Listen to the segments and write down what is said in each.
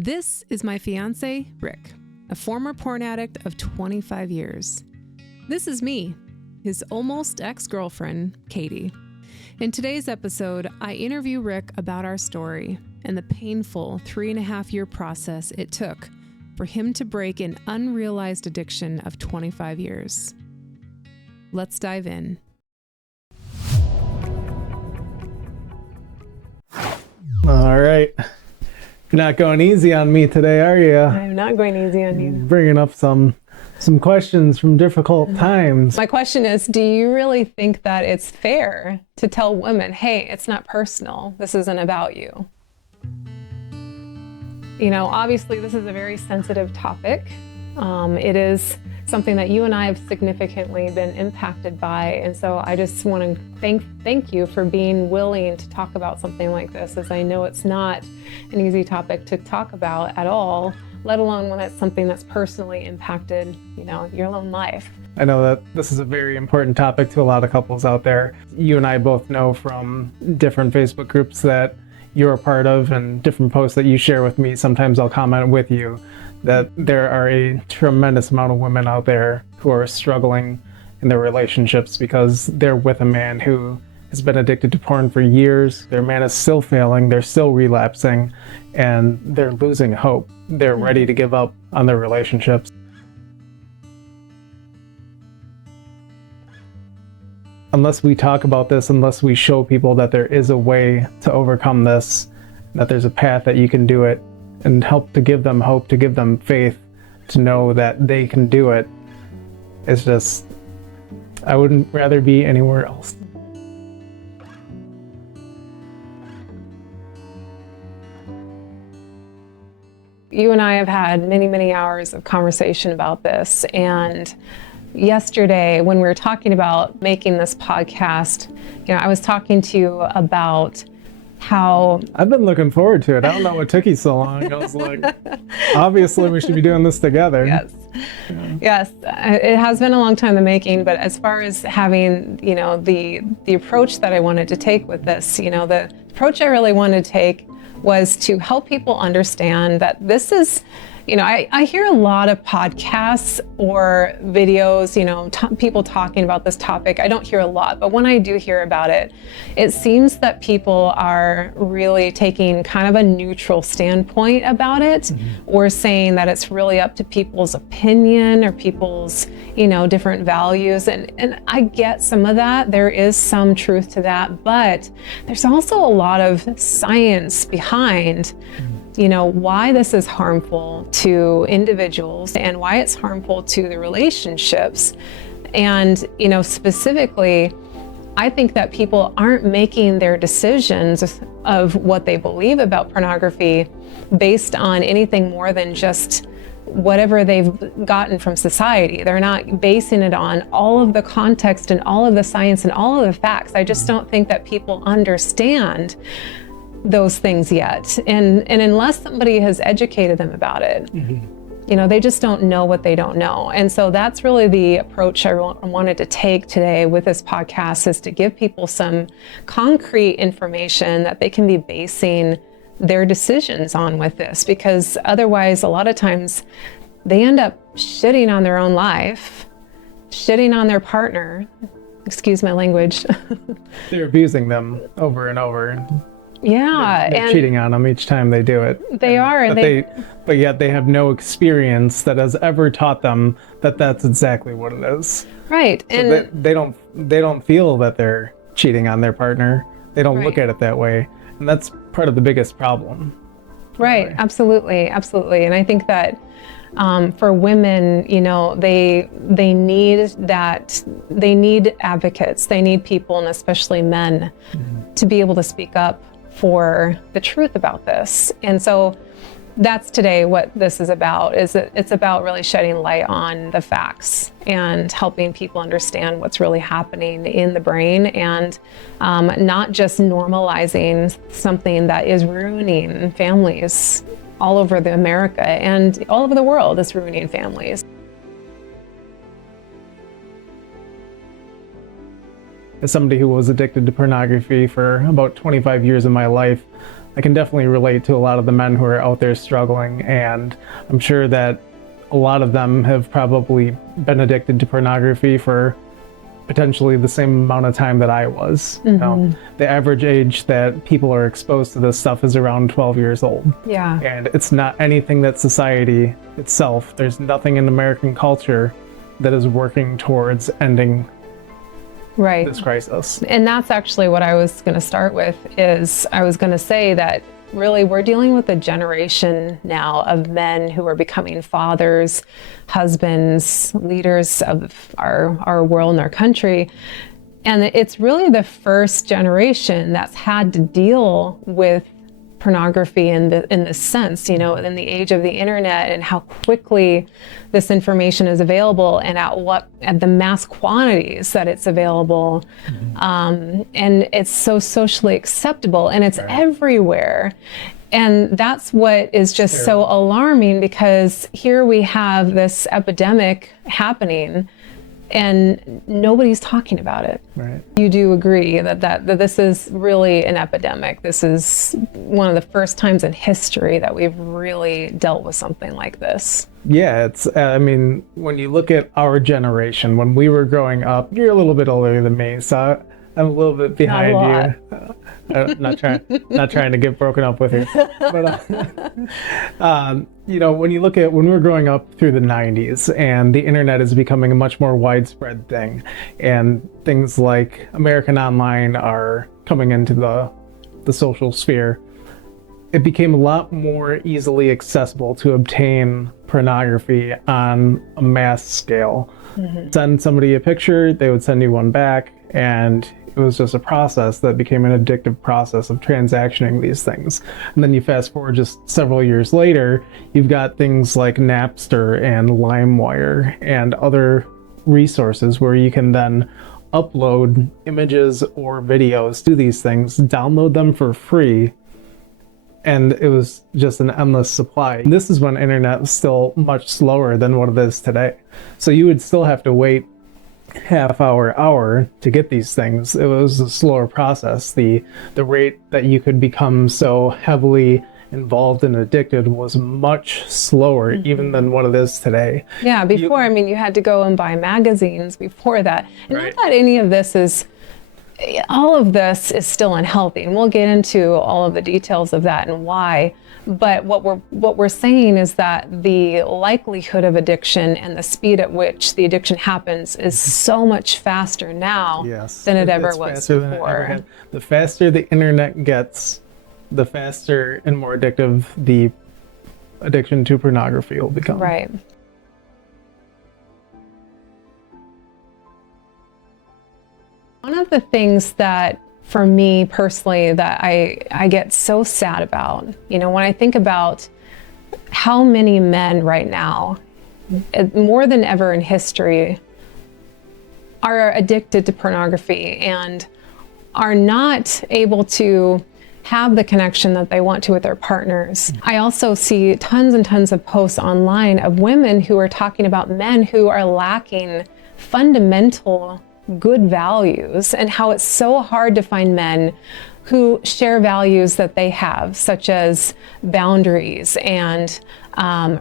This is my fiancé, Rick, a former porn addict of 25 years. This is me, his almost ex-girlfriend, Katie. In today's episode, I interview Rick about our story and the painful 3.5-year process it took for him to break an unrealized addiction of 25 years. Let's dive in. All right. You're not going easy on me today, are you? I'm not going easy on you. Bringing up some questions from difficult times. My question is, do you really think that it's fair to tell women, hey, it's not personal, this isn't about you? You know, obviously this is a very sensitive topic. It is something that you and I have significantly been impacted by, and so I just want to thank you for being willing to talk about something like this, as I know it's not an easy topic to talk about at all, let alone when it's something that's personally impacted, you know, your own life. I know that this is a very important topic to a lot of couples out there. You and I both know from different Facebook groups that you're a part of and different posts that you share with me. Sometimes I'll comment with you that there are a tremendous amount of women out there who are struggling in their relationships because they're with a man who has been addicted to porn for years. Their man is still failing, they're still relapsing, and they're losing hope. They're ready to give up on their relationships. Unless we talk about this, unless we show people that there is a way to overcome this, that there's a path that you can do it, and help to give them hope, to give them faith, to know that they can do it, it's just, I wouldn't rather be anywhere else. You and I have had many, many hours of conversation about this, and yesterday when we were talking about making this podcast, you know, I was talking to you about how I've been looking forward to it. I don't know what took you so long. I was like, obviously we should be doing this together. Yes. Yes, it has been a long time in the making, but as far as having, you know, the approach that I wanted to take with this, you know, the approach I really wanted to take was to help people understand that this is, you know, I hear a lot of podcasts or videos, you know, people talking about this topic. I don't hear a lot, but when I do hear about it, it seems that people are really taking kind of a neutral standpoint about it, or saying that it's really up to people's opinion or people's, you know, different values. And I get some of that. There is some truth to that, but there's also a lot of science behind you know, why this is harmful to individuals and why it's harmful to the relationships. And, you know, specifically, I think that people aren't making their decisions of what they believe about pornography based on anything more than just whatever they've gotten from society. They're not basing it on all of the context and all of the science and all of the facts. I just don't think that people understand those things yet, and unless somebody has educated them about it, you know, they just don't know what they don't know. And so that's really the approach I wanted to take today with this podcast, is to give people some concrete information that they can be basing their decisions on with this, because otherwise a lot of times they end up shitting on their own life, shitting on their partner, excuse my language. They're abusing them over and over. Yeah, they're and cheating on them each time they do it. They are, but yet they have no experience that has ever taught them that that's exactly what it is. Right, so and they don't feel that they're cheating on their partner. They don't look at it that way, and that's part of the biggest problem. Right, absolutely, and I think that for women, you know, they need that. They need advocates. They need people, and especially men, to be able to speak up for the truth about this. And so that's today what this is about, is that it's about really shedding light on the facts and helping people understand what's really happening in the brain, and not just normalizing something that is ruining families all over America and all over the world. Is ruining families. As somebody who was addicted to pornography for about 25 years of my life, I can definitely relate to a lot of the men who are out there struggling, and I'm sure that a lot of them have probably been addicted to pornography for potentially the same amount of time that I was. You know, the average age that people are exposed to this stuff is around 12 years old. Yeah. And it's not anything that society itself, there's nothing in American culture that is working towards ending this crisis. And that's actually what I was going to start with, is I was going to say that really we're dealing with a generation now of men who are becoming fathers, husbands, leaders of our world and our country. And it's really the first generation that's had to deal with pornography in this sense, you know, in the age of the internet and how quickly this information is available and at the mass quantities that it's available. And it's so socially acceptable and it's everywhere. And that's what is just so alarming, because here we have this epidemic happening and nobody's talking about it. Right. You do agree that this is really an epidemic. This is one of the first times in history that we've really dealt with something like this. Yeah, it's, I mean, when you look at our generation, when we were growing up, you're a little bit older than me, so I'm a little bit behind you. Not trying to get broken up with you. But, you know, when you look at when we were growing up through the 90s and the internet is becoming a much more widespread thing, and things like American Online are coming into the social sphere, it became a lot more easily accessible to obtain pornography on a mass scale. Send somebody a picture, they would send you one back, and it was just a process that became an addictive process of transactioning these things. And then you fast forward just several years later, you've got things like Napster and LimeWire and other resources where you can then upload images or videos to these things, download them for free, and it was just an endless supply. This is when internet was still much slower than what it is today. So you would still have to wait half hour to get these things. It was a slower process. The rate that you could become so heavily involved and addicted was much slower even than what it is today. Yeah, before, I mean, you had to go and buy magazines before that. And not that any of this is, all of this is still unhealthy, and we'll get into all of the details of that and why. But what we're saying is that the likelihood of addiction and the speed at which the addiction happens is so much faster now than it ever was before. The faster the internet gets, the faster and more addictive the addiction to pornography will become. Right. One of the things that, for me personally, that I get so sad about, you know, when I think about how many men right now, more than ever in history, are addicted to pornography and are not able to have the connection that they want to with their partners. I also see tons and tons of posts online of women who are talking about men who are lacking fundamental good values, and how it's so hard to find men who share values that they have, such as boundaries and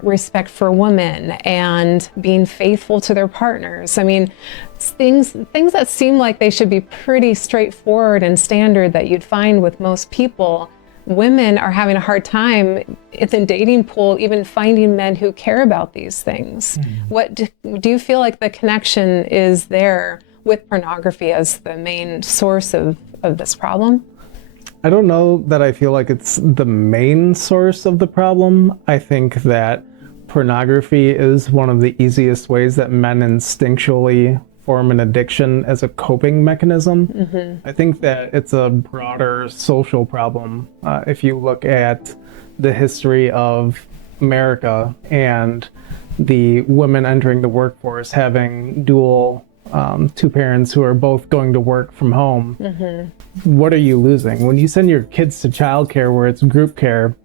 respect for women and being faithful to their partners. I mean, things that seem like they should be pretty straightforward and standard that you'd find with most people. Women are having a hard time in the dating pool even finding men who care about these things. What do you feel like the connection is there with pornography as the main source of this problem? I don't know that I feel like it's the main source of the problem. I think that pornography is one of the easiest ways that men instinctually form an addiction as a coping mechanism. I think that it's a broader social problem. If you look at the history of America and the women entering the workforce having dual two parents who are both going to work from home, what are you losing? When you send your kids to childcare where it's group care,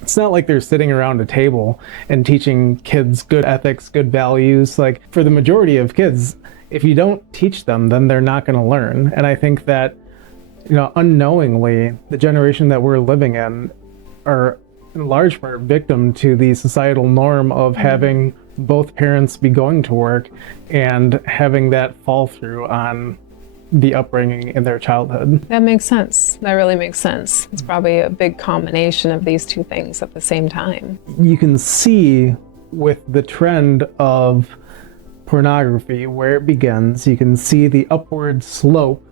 it's not like they're sitting around a table and teaching kids good ethics, good values. Like, for the majority of kids, if you don't teach them, then they're not going to learn. And I think that, you know, unknowingly, the generation that we're living in are in large part victim to the societal norm of having both parents be going to work and having that fall through on the upbringing in their childhood. That makes sense. That really makes sense. It's probably a big combination of these two things at the same time. You can see with the trend of pornography where it begins, you can see the upward slope,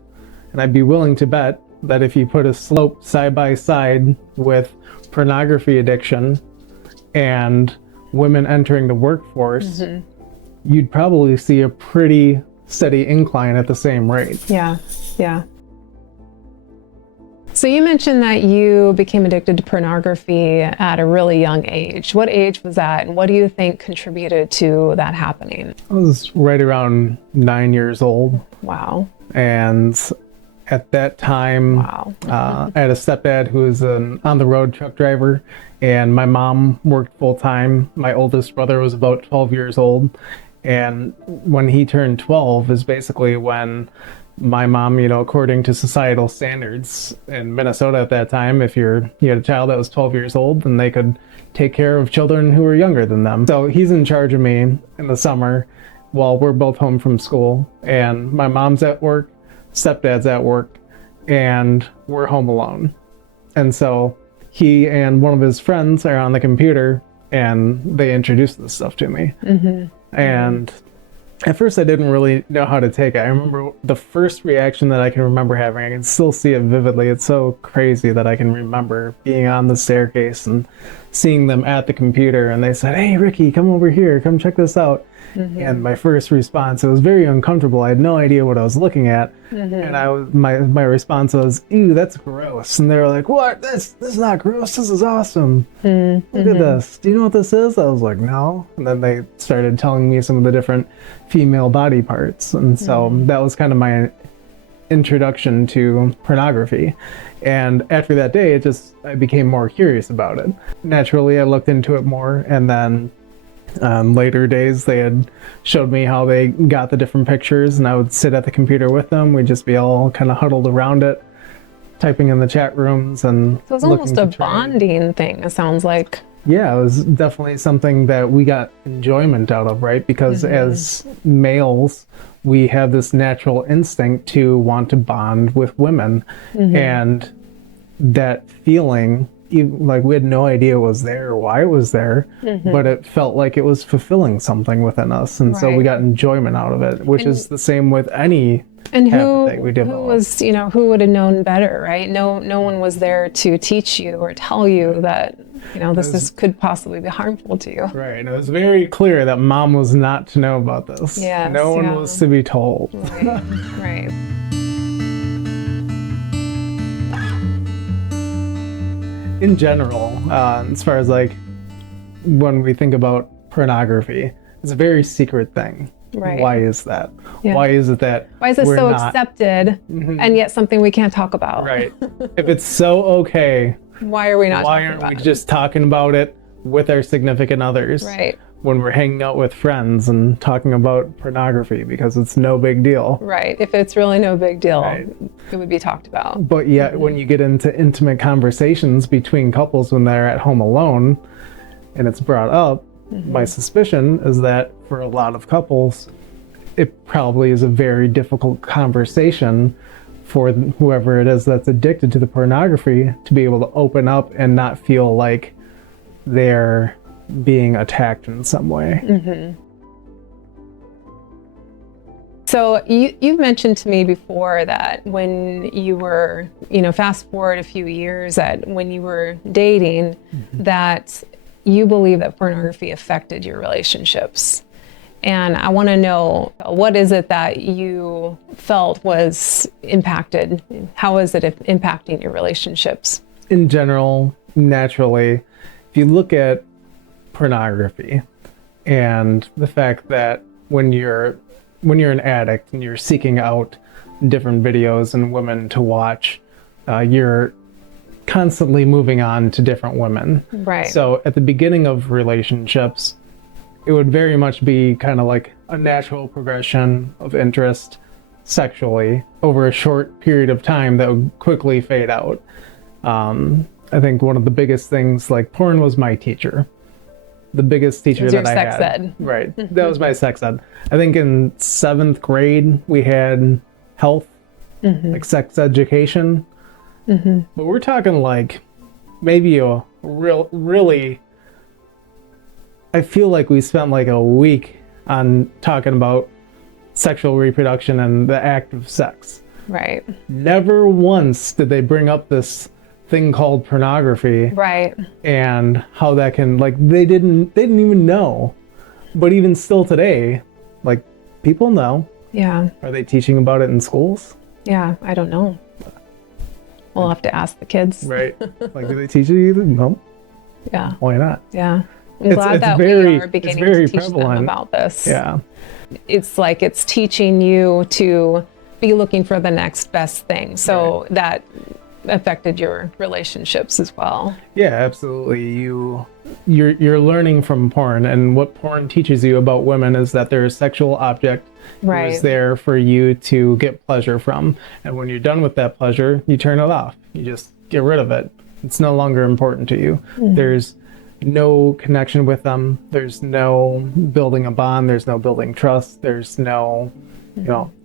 and I'd be willing to bet that if you put a slope side by side with pornography addiction and women entering the workforce, you'd probably see a pretty steady incline at the same rate. Yeah, yeah. So you mentioned that you became addicted to pornography at a really young age. What age was that, and what do you think contributed to that happening? I was right around 9 years old. Wow. And at that time, I had a stepdad who was an on-the-road truck driver, and my mom worked full-time. My oldest brother was about 12 years old, and when he turned 12 is basically when my mom, according to societal standards in Minnesota at that time, if you had a child that was 12 years old, then they could take care of children who were younger than them. So he's in charge of me in the summer while we're both home from school, and my mom's at work, stepdad's at work, and we're home alone. And so he and one of his friends are on the computer, and they introduced this stuff to me. And at first I didn't really know how to take it. I remember the first reaction that I can remember having. I can still see it vividly. It's so crazy that I can remember being on the staircase and seeing them at the computer, and they said, "Hey, Ricky, come over here, come check this out." And my first response, it was very uncomfortable. I had no idea what I was looking at. And my response was, "Ew, that's gross." And they were like, "What? This is not gross. This is awesome. Look at this. Do you know what this is?" I was like, "No." And then they started telling me some of the different female body parts. And so that was kind of my introduction to pornography. And after that day, I became more curious about it. Naturally, I looked into it more, and then later days they had showed me how they got the different pictures, and I would sit at the computer with them. We'd just be all kind of huddled around it, typing in the chat rooms. And so it was almost a bonding thing, it sounds like. Yeah, it was definitely something that we got enjoyment out of, right? Because as males, we have this natural instinct to want to bond with women. And that feeling, like, we had no idea it was there or why it was there, but it felt like it was fulfilling something within us. And so we got enjoyment out of it, which is the same with any habit that we develop. Who would have known better, right? No one was there to teach you or tell you that, this could possibly be harmful to you. Right. And it was very clear that mom was not to know about this. Yes, no one was to be told. Right. In general, as far as like when we think about pornography, it's a very secret thing. Right. Why is that? Yeah. Why is it so accepted and yet something we can't talk about? Right. If it's so okay, why are we not why talking aren't we about just talking about it with our significant others? Right. When we're hanging out with friends and talking about pornography, because it's no big deal. Right. If it's really no big deal, right, it would be talked about. But yet when you get into intimate conversations between couples when they're at home alone and it's brought up, my suspicion is that for a lot of couples, it probably is a very difficult conversation for whoever it is that's addicted to the pornography to be able to open up and not feel like they're being attacked in some way. So you've mentioned to me before that when you were, fast forward a few years, that when you were dating, that you believe that pornography affected your relationships. And I want to know, what is it that you felt was impacted? How is it impacting your relationships? In general, naturally, if you look at pornography and the fact that when you're an addict and you're seeking out different videos and women to watch, you're constantly moving on to different women. Right. So at the beginning of relationships, it would very much be kind of like a natural progression of interest sexually over a short period of time that would quickly fade out. I think one of the biggest things, like porn was my teacher. The biggest teacher that I had. Sex ed. Right. That was my sex ed. I think in 7th grade we had health, like sex education. But we're talking like maybe a really, I feel like we spent like a week on talking about sexual reproduction and the act of sex. Right. Never once did they bring up this thing called pornography. Right. And how that can, like, they didn't even know. But even still today, like, people know. Yeah. Are they teaching about it in schools? Yeah, I don't know. We'll have to ask the kids. Right. Like, do they teach it either? No. Yeah. Why not? Yeah. I'm glad that we are beginning to teach them about this. Yeah. It's like it's teaching you to be looking for the next best thing. So that affected your relationships as well. Yeah, absolutely. You're learning from porn, and what porn teaches you about women is that they're a sexual object who is there for you to get pleasure from. And when you're done with that pleasure, you turn it off. You just get rid of it. It's no longer important to you. There's no connection with them. There's no building a bond. There's no building trust. There's no,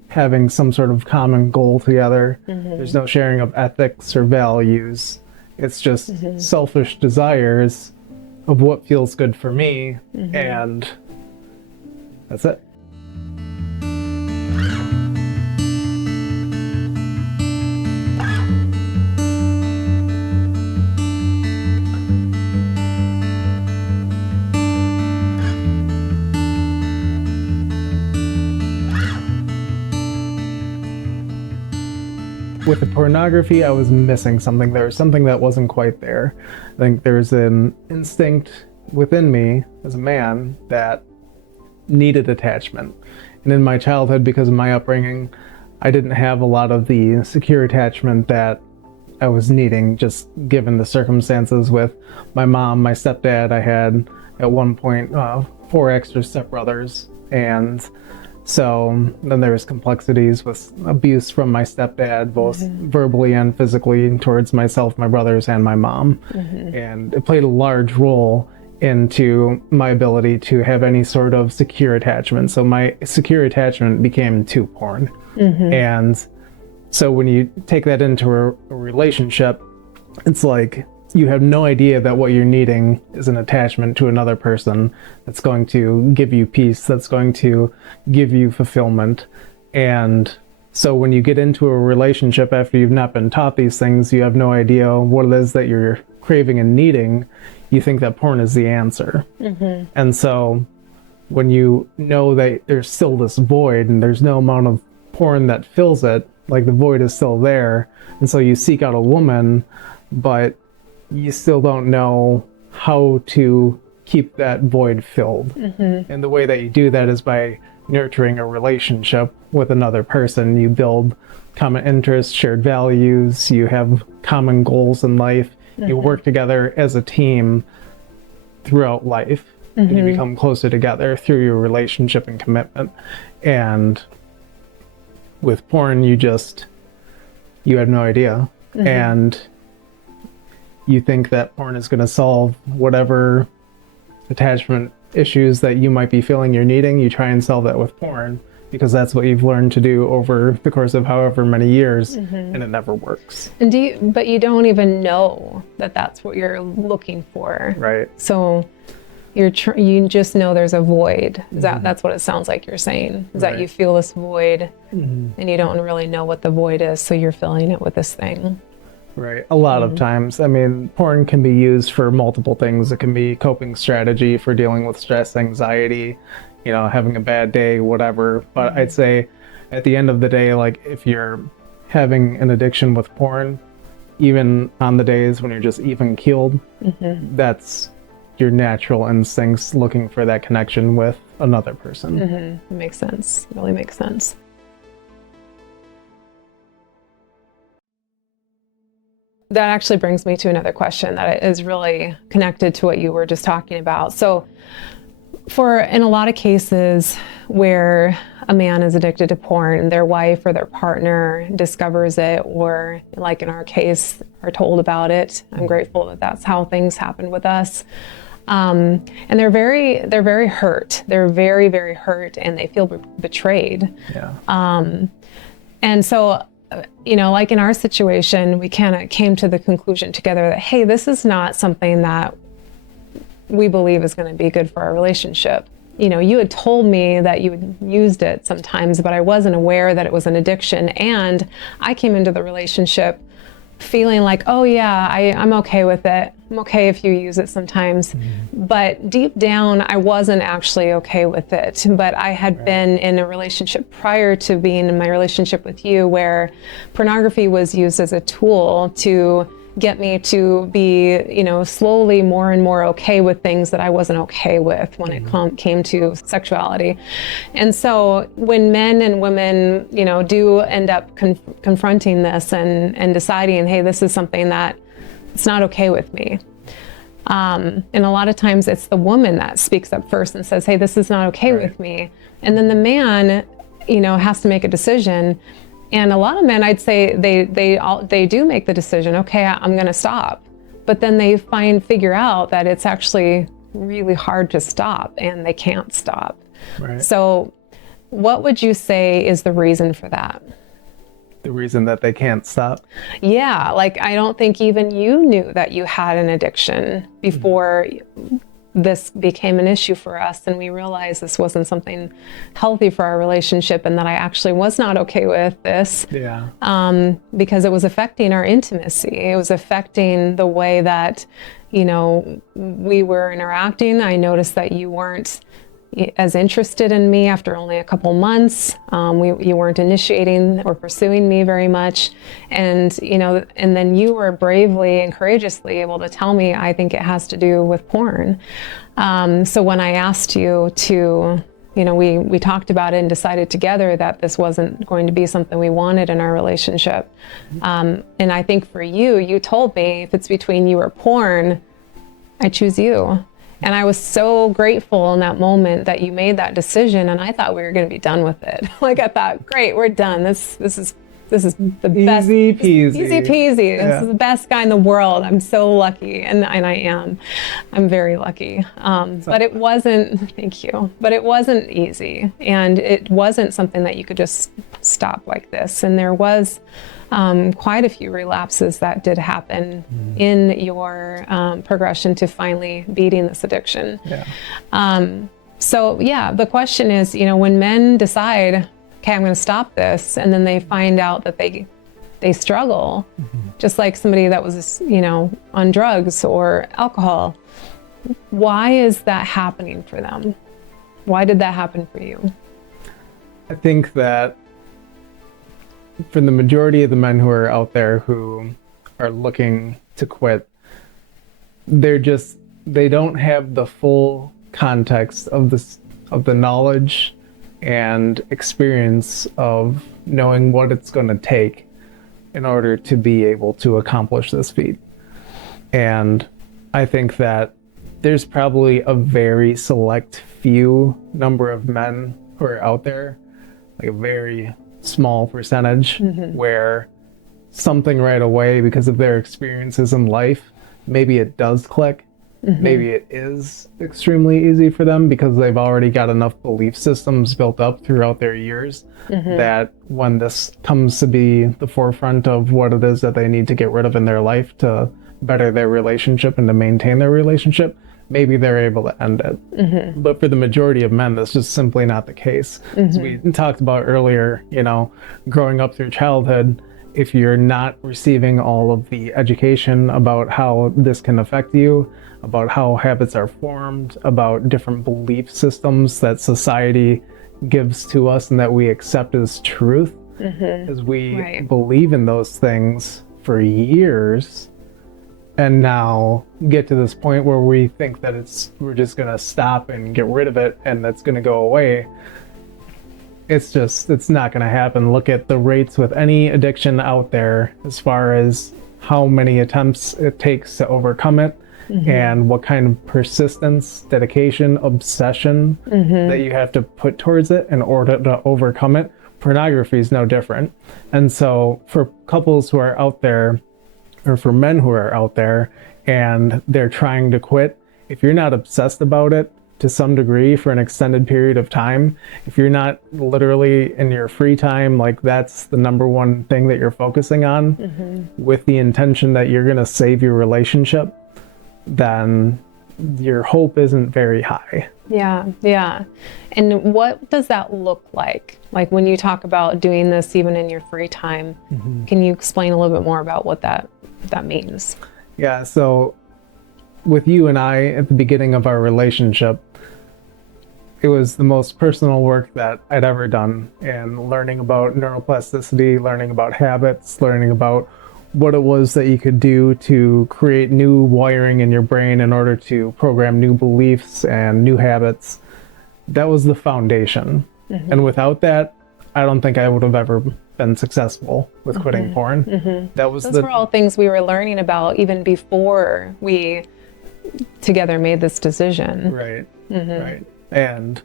having some sort of common goal together. There's no sharing of ethics or values. It's just selfish desires of what feels good for me, and that's it. With the pornography, I was missing something. There was something that wasn't quite there. I think there's an instinct within me as a man that needed attachment. And in my childhood, because of my upbringing, I didn't have a lot of the secure attachment that I was needing, just given the circumstances with my mom, my stepdad. I had, at one point, 4 extra stepbrothers, and so then there was complexities with abuse from my stepdad, both verbally and physically, towards myself, my brothers, and my mom. And it played a large role into my ability to have any sort of secure attachment. So my secure attachment became to porn. And so when you take that into a relationship, it's like you have no idea that what you're needing is an attachment to another person that's going to give you peace, that's going to give you fulfillment. And so when you get into a relationship after you've not been taught these things, you have no idea what it is that you're craving and needing, you think that porn is the answer. And so when you know that there's still this void and there's no amount of porn that fills it, like the void is still there, and so you seek out a woman, but you still don't know how to keep that void filled. And the way that you do that is by nurturing a relationship with another person. You build common interests, shared values, you have common goals in life, you work together as a team throughout life, and you become closer together through your relationship and commitment. And with porn, you have no idea. And you think that porn is going to solve whatever attachment issues that you might be feeling you're needing. You try and solve that with porn because that's what you've learned to do over the course of however many years, and it never works. And but you don't even know that that's what you're looking for. Right. So you just know there's a void. That's what it sounds like you're saying, is that you feel this void and you don't really know what the void is, so you're filling it with this thing. Right. A lot of times. I mean, porn can be used for multiple things. It can be coping strategy for dealing with stress, anxiety, having a bad day, whatever. But I'd say at the end of the day, like if you're having an addiction with porn, even on the days when you're just even keeled, that's your natural instincts looking for that connection with another person. It makes sense. It really makes sense. That actually brings me to another question that is really connected to what you were just talking about. So in a lot of cases where a man is addicted to porn, their wife or their partner discovers it, or like in our case, are told about it. I'm grateful that that's how things happened with us. And they're very hurt. They're very, very hurt, and they feel betrayed. Yeah. And so, like in our situation, we kind of came to the conclusion together that, hey, this is not something that we believe is going to be good for our relationship. You had told me that you had used it sometimes, but I wasn't aware that it was an addiction. And I came into the relationship feeling like, oh yeah, I'm okay with it. I'm okay if you use it sometimes. But deep down, I wasn't actually okay with it. But I had been in a relationship prior to being in my relationship with you where pornography was used as a tool to get me to be, slowly more and more okay with things that I wasn't okay with when it came to sexuality. And so when men and women, do end up confronting this and deciding, hey, this is something that it's not okay with me. And a lot of times it's the woman that speaks up first and says, hey, this is not okay with me. And then the man, has to make a decision. And a lot of men, I'd say they do make the decision, okay, I'm going to stop. But then they figure out that it's actually really hard to stop and they can't stop. Right. So what would you say is the reason for that? The reason that they can't stop? Yeah, I don't think even you knew that you had an addiction before this became an issue for us, and we realized this wasn't something healthy for our relationship, and that I actually was not okay with this. Yeah. Because it was affecting our intimacy. It was affecting the way that, we were interacting. I noticed that you weren't as interested in me after only a couple months. You weren't initiating or pursuing me very much. And, and then you were bravely and courageously able to tell me, I think it has to do with porn. So when I asked you to, we talked about it and decided together that this wasn't going to be something we wanted in our relationship. And I think for you told me, if it's between you or porn, I choose you. And I was so grateful in that moment that you made that decision, and I thought we were going to be done with it. I thought, great, we're done. This is the best. Easy peasy. Easy peasy. Yeah. This is the best guy in the world. I'm so lucky, and I am. I'm very lucky. But it wasn't. Thank you. But it wasn't easy, and it wasn't something that you could just stop like this. And there was quite a few relapses that did happen in your progression to finally beating this addiction. Yeah. So yeah, the question is, when men decide, okay, I'm going to stop this, and then they find out that they struggle, just like somebody that was, on drugs or alcohol, why is that happening for them? Why did that happen for you? I think that for the majority of the men who are out there who are looking to quit, they don't have the full context of the knowledge and experience of knowing what it's going to take in order to be able to accomplish this feat. And I think that there's probably a very select few number of men who are out there, like a very small percentage, where something right away, because of their experiences in life, maybe it does click. Maybe it is extremely easy for them because they've already got enough belief systems built up throughout their years that when this comes to be the forefront of what it is that they need to get rid of in their life to better their relationship and to maintain their relationship, maybe they're able to end it. But for the majority of men, that's just simply not the case. As we talked about earlier, growing up through childhood, if you're not receiving all of the education about how this can affect you, about how habits are formed, about different belief systems that society gives to us and that we accept as truth, as we believe in those things for years, and now get to this point where we think that we're just going to stop and get rid of it and that's going to go away. It's not going to happen. Look at the rates with any addiction out there as far as how many attempts it takes to overcome it and what kind of persistence, dedication, obsession that you have to put towards it in order to overcome it. Pornography is no different. And so for couples who are out there, or for men who are out there and they're trying to quit, if you're not obsessed about it to some degree for an extended period of time, if you're not literally in your free time, like that's the number one thing that you're focusing on with the intention that you're going to save your relationship, then your hope isn't very high. Yeah. And what does that look like? Like when you talk about doing this even in your free time, can you explain a little bit more about what that means? Yeah, so with you and I at the beginning of our relationship, it was the most personal work that I'd ever done, and learning about neuroplasticity, learning about habits, learning about what it was that you could do to create new wiring in your brain in order to program new beliefs and new habits. That was the foundation. And without that, I don't think I would have ever been successful with quitting porn. Those were all things we were learning about even before we together made this decision. Right. And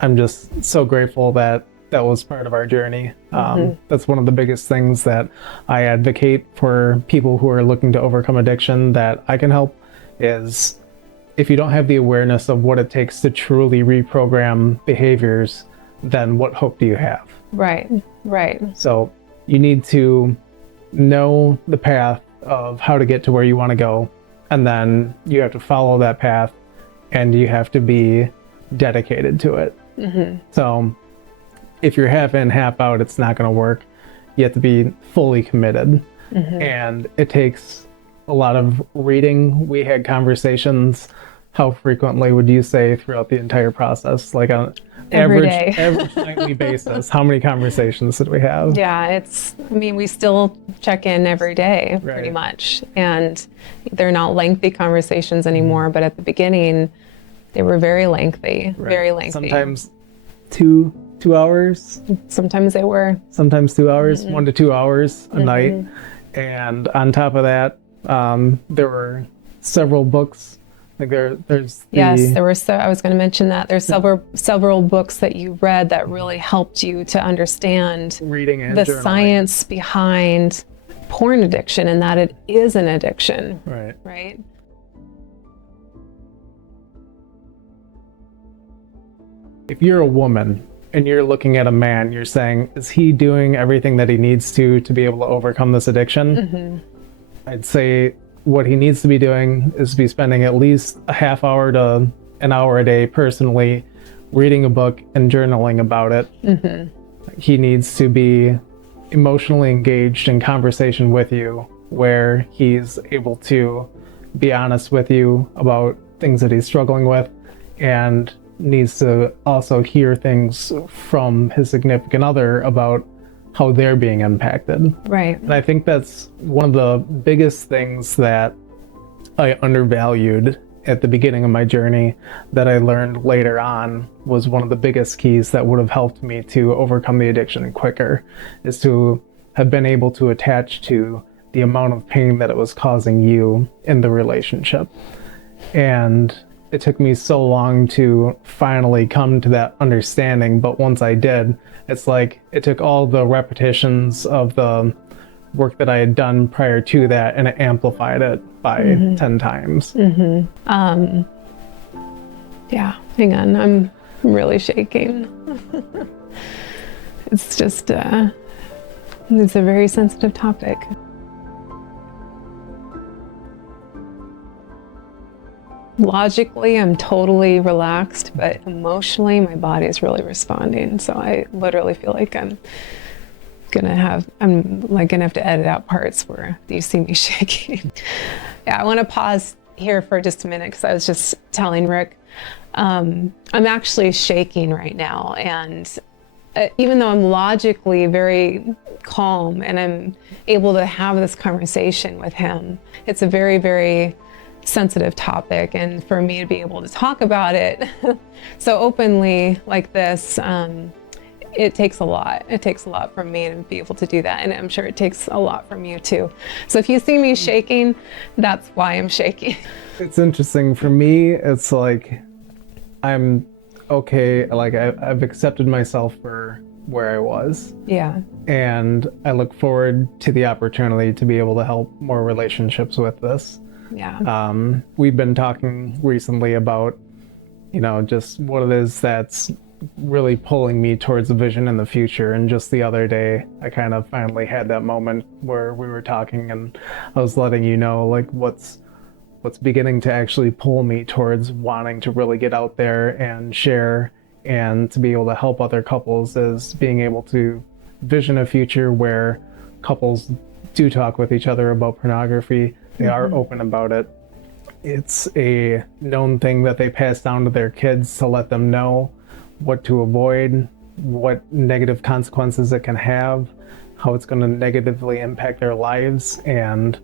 I'm just so grateful that that was part of our journey. That's one of the biggest things that I advocate for people who are looking to overcome addiction that I can help is if you don't have the awareness of what it takes to truly reprogram behaviors, then what hope do you have? Right. So you need to know the path of how to get to where you want to go, and then you have to follow that path, and you have to be dedicated to it. So if you're half in, half out, it's not going to work. You have to be fully committed. And it takes a lot of reading. We had conversations. How frequently would you say throughout the entire process? Like on average nightly basis, how many conversations did we have? Yeah, we still check in every day, pretty much. And they're not lengthy conversations anymore, but at the beginning, they were very lengthy, very lengthy. Sometimes two hours. Sometimes they were. Sometimes 2 hours, 1 to 2 hours a night. And on top of that, there were several books. Like there's yes, there were. I was going to mention that there's several books that you read that really helped you to understand reading and the journaling. Science behind porn addiction and that it is an addiction. Right. If you're a woman and you're looking at a man, you're saying, is he doing everything that he needs to be able to overcome this addiction? I'd say what he needs to be doing is be spending at least a half hour to an hour a day personally reading a book and journaling about it. He needs to be emotionally engaged in conversation with you where he's able to be honest with you about things that he's struggling with, and needs to also hear things from his significant other about how they're being impacted. Right. And I think that's one of the biggest things that I undervalued at the beginning of my journey that I learned later on was one of the biggest keys that would have helped me to overcome the addiction quicker, is to have been able to attach to the amount of pain that it was causing you in the relationship. And it took me so long to finally come to that understanding, but once I did, it's like it took all the repetitions of the work that I had done prior to that, and it amplified it by 10 times. Yeah, hang on, I'm really shaking. It's just, it's a very sensitive topic. Logically, I'm totally relaxed, but emotionally, my body is really responding. So I literally feel like I'm gonna have to edit out parts where you see me shaking. Yeah, I want to pause here for just a minute because I was just telling Rick, I'm actually shaking right now, and even though I'm logically very calm and I'm able to have this conversation with him, it's a very, very sensitive topic, and for me to be able to talk about it so openly like this, it takes a lot. It takes a lot from me to be able to do that. And I'm sure it takes a lot from you too. So if you see me shaking, that's why I'm shaking. It's interesting. For me, it's like I'm okay. Like I've accepted myself for where I was. Yeah. And I look forward to the opportunity to be able to help more relationships with this. Yeah. We've been talking recently about, just what it is that's really pulling me towards a vision in the future. And just the other day, I kind of finally had that moment where we were talking and I was letting you know, like, what's beginning to actually pull me towards wanting to really get out there and share and to be able to help other couples is being able to vision a future where couples do talk with each other about pornography. They are open about it. It's a known thing that they pass down to their kids to let them know what to avoid, what negative consequences it can have, how it's going to negatively impact their lives, and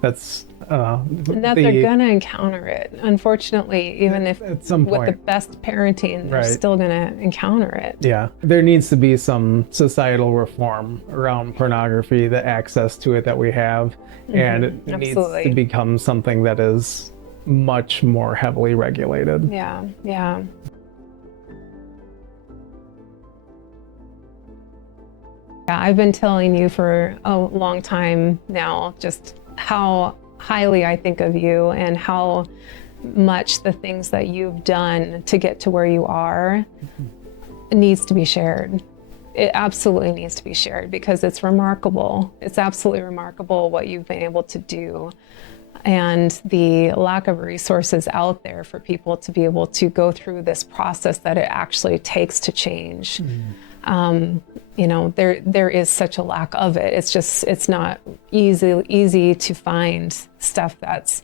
that's and that they're going to encounter it. Unfortunately, even if at some point, with the best parenting, they're still going to encounter it. Yeah. There needs to be some societal reform around pornography, the access to it that we have, and it needs to become something that is much more heavily regulated. Yeah, yeah. Yeah, I've been telling you for a long time now just how highly I think of you and how much the things that you've done to get to where you are needs to be shared. It absolutely needs to be shared because it's remarkable. It's absolutely remarkable what you've been able to do and the lack of resources out there for people to be able to go through this process that it actually takes to change. There is such a lack of it. It's not easy to find stuff that's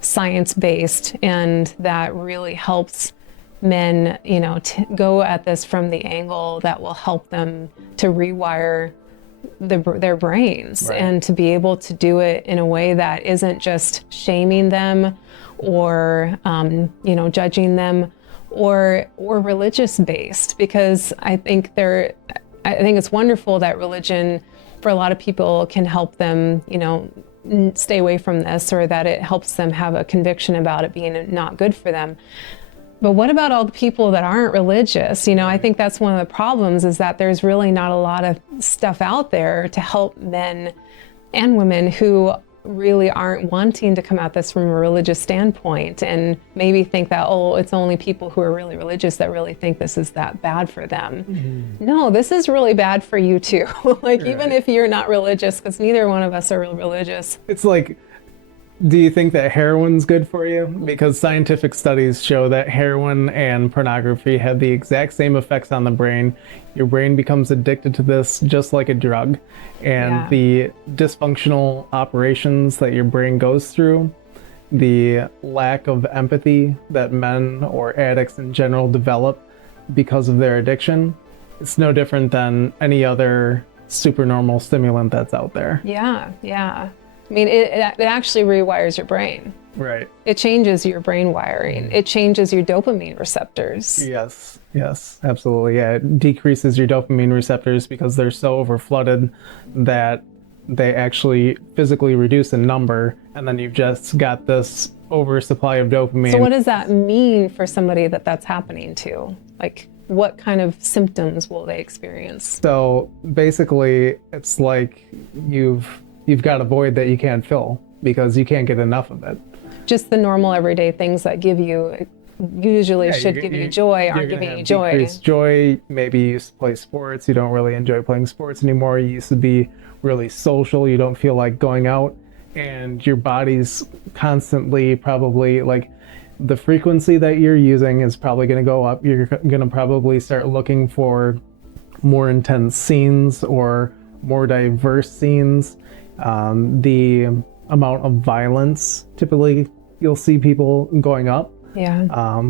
science-based and that really helps men, to go at this from the angle that will help them to rewire their brains and to be able to do it in a way that isn't just shaming them or, judging them or religious based, because I think it's wonderful that religion for a lot of people can help them, stay away from this, or that it helps them have a conviction about it being not good for them. But what about all the people that aren't religious? I think that's one of the problems, is that there's really not a lot of stuff out there to help men and women who really aren't wanting to come at this from a religious standpoint and maybe think that, it's only people who are really religious that really think this is that bad for them. No, this is really bad for you too. Even if you're not religious, because neither one of us are real religious. It's like, do you think that heroin's good for you? Because scientific studies show that heroin and pornography have the exact same effects on the brain. Your brain becomes addicted to this just like a drug. And the dysfunctional operations that your brain goes through, the lack of empathy that men or addicts in general develop because of their addiction, it's no different than any other supernormal stimulant that's out there. Yeah. I mean, it actually rewires your brain. Right. It changes your brain wiring. It changes your dopamine receptors. Yes, absolutely. Yeah, it decreases your dopamine receptors because they're so overflooded that they actually physically reduce in number, and then you've just got this oversupply of dopamine. So what does that mean for somebody that's happening to? Like, what kind of symptoms will they experience? So basically, it's like you've got a void that you can't fill because you can't get enough of it. Just the normal everyday things that give you, usually should give you joy, aren't giving you joy. Decreased joy. Maybe you used to play sports. You don't really enjoy playing sports anymore. You used to be really social. You don't feel like going out. And your body's constantly probably like, the frequency that you're using is probably going to go up. You're going to probably start looking for more intense scenes or more diverse scenes. The amount of violence, typically you'll see people going up. Yeah.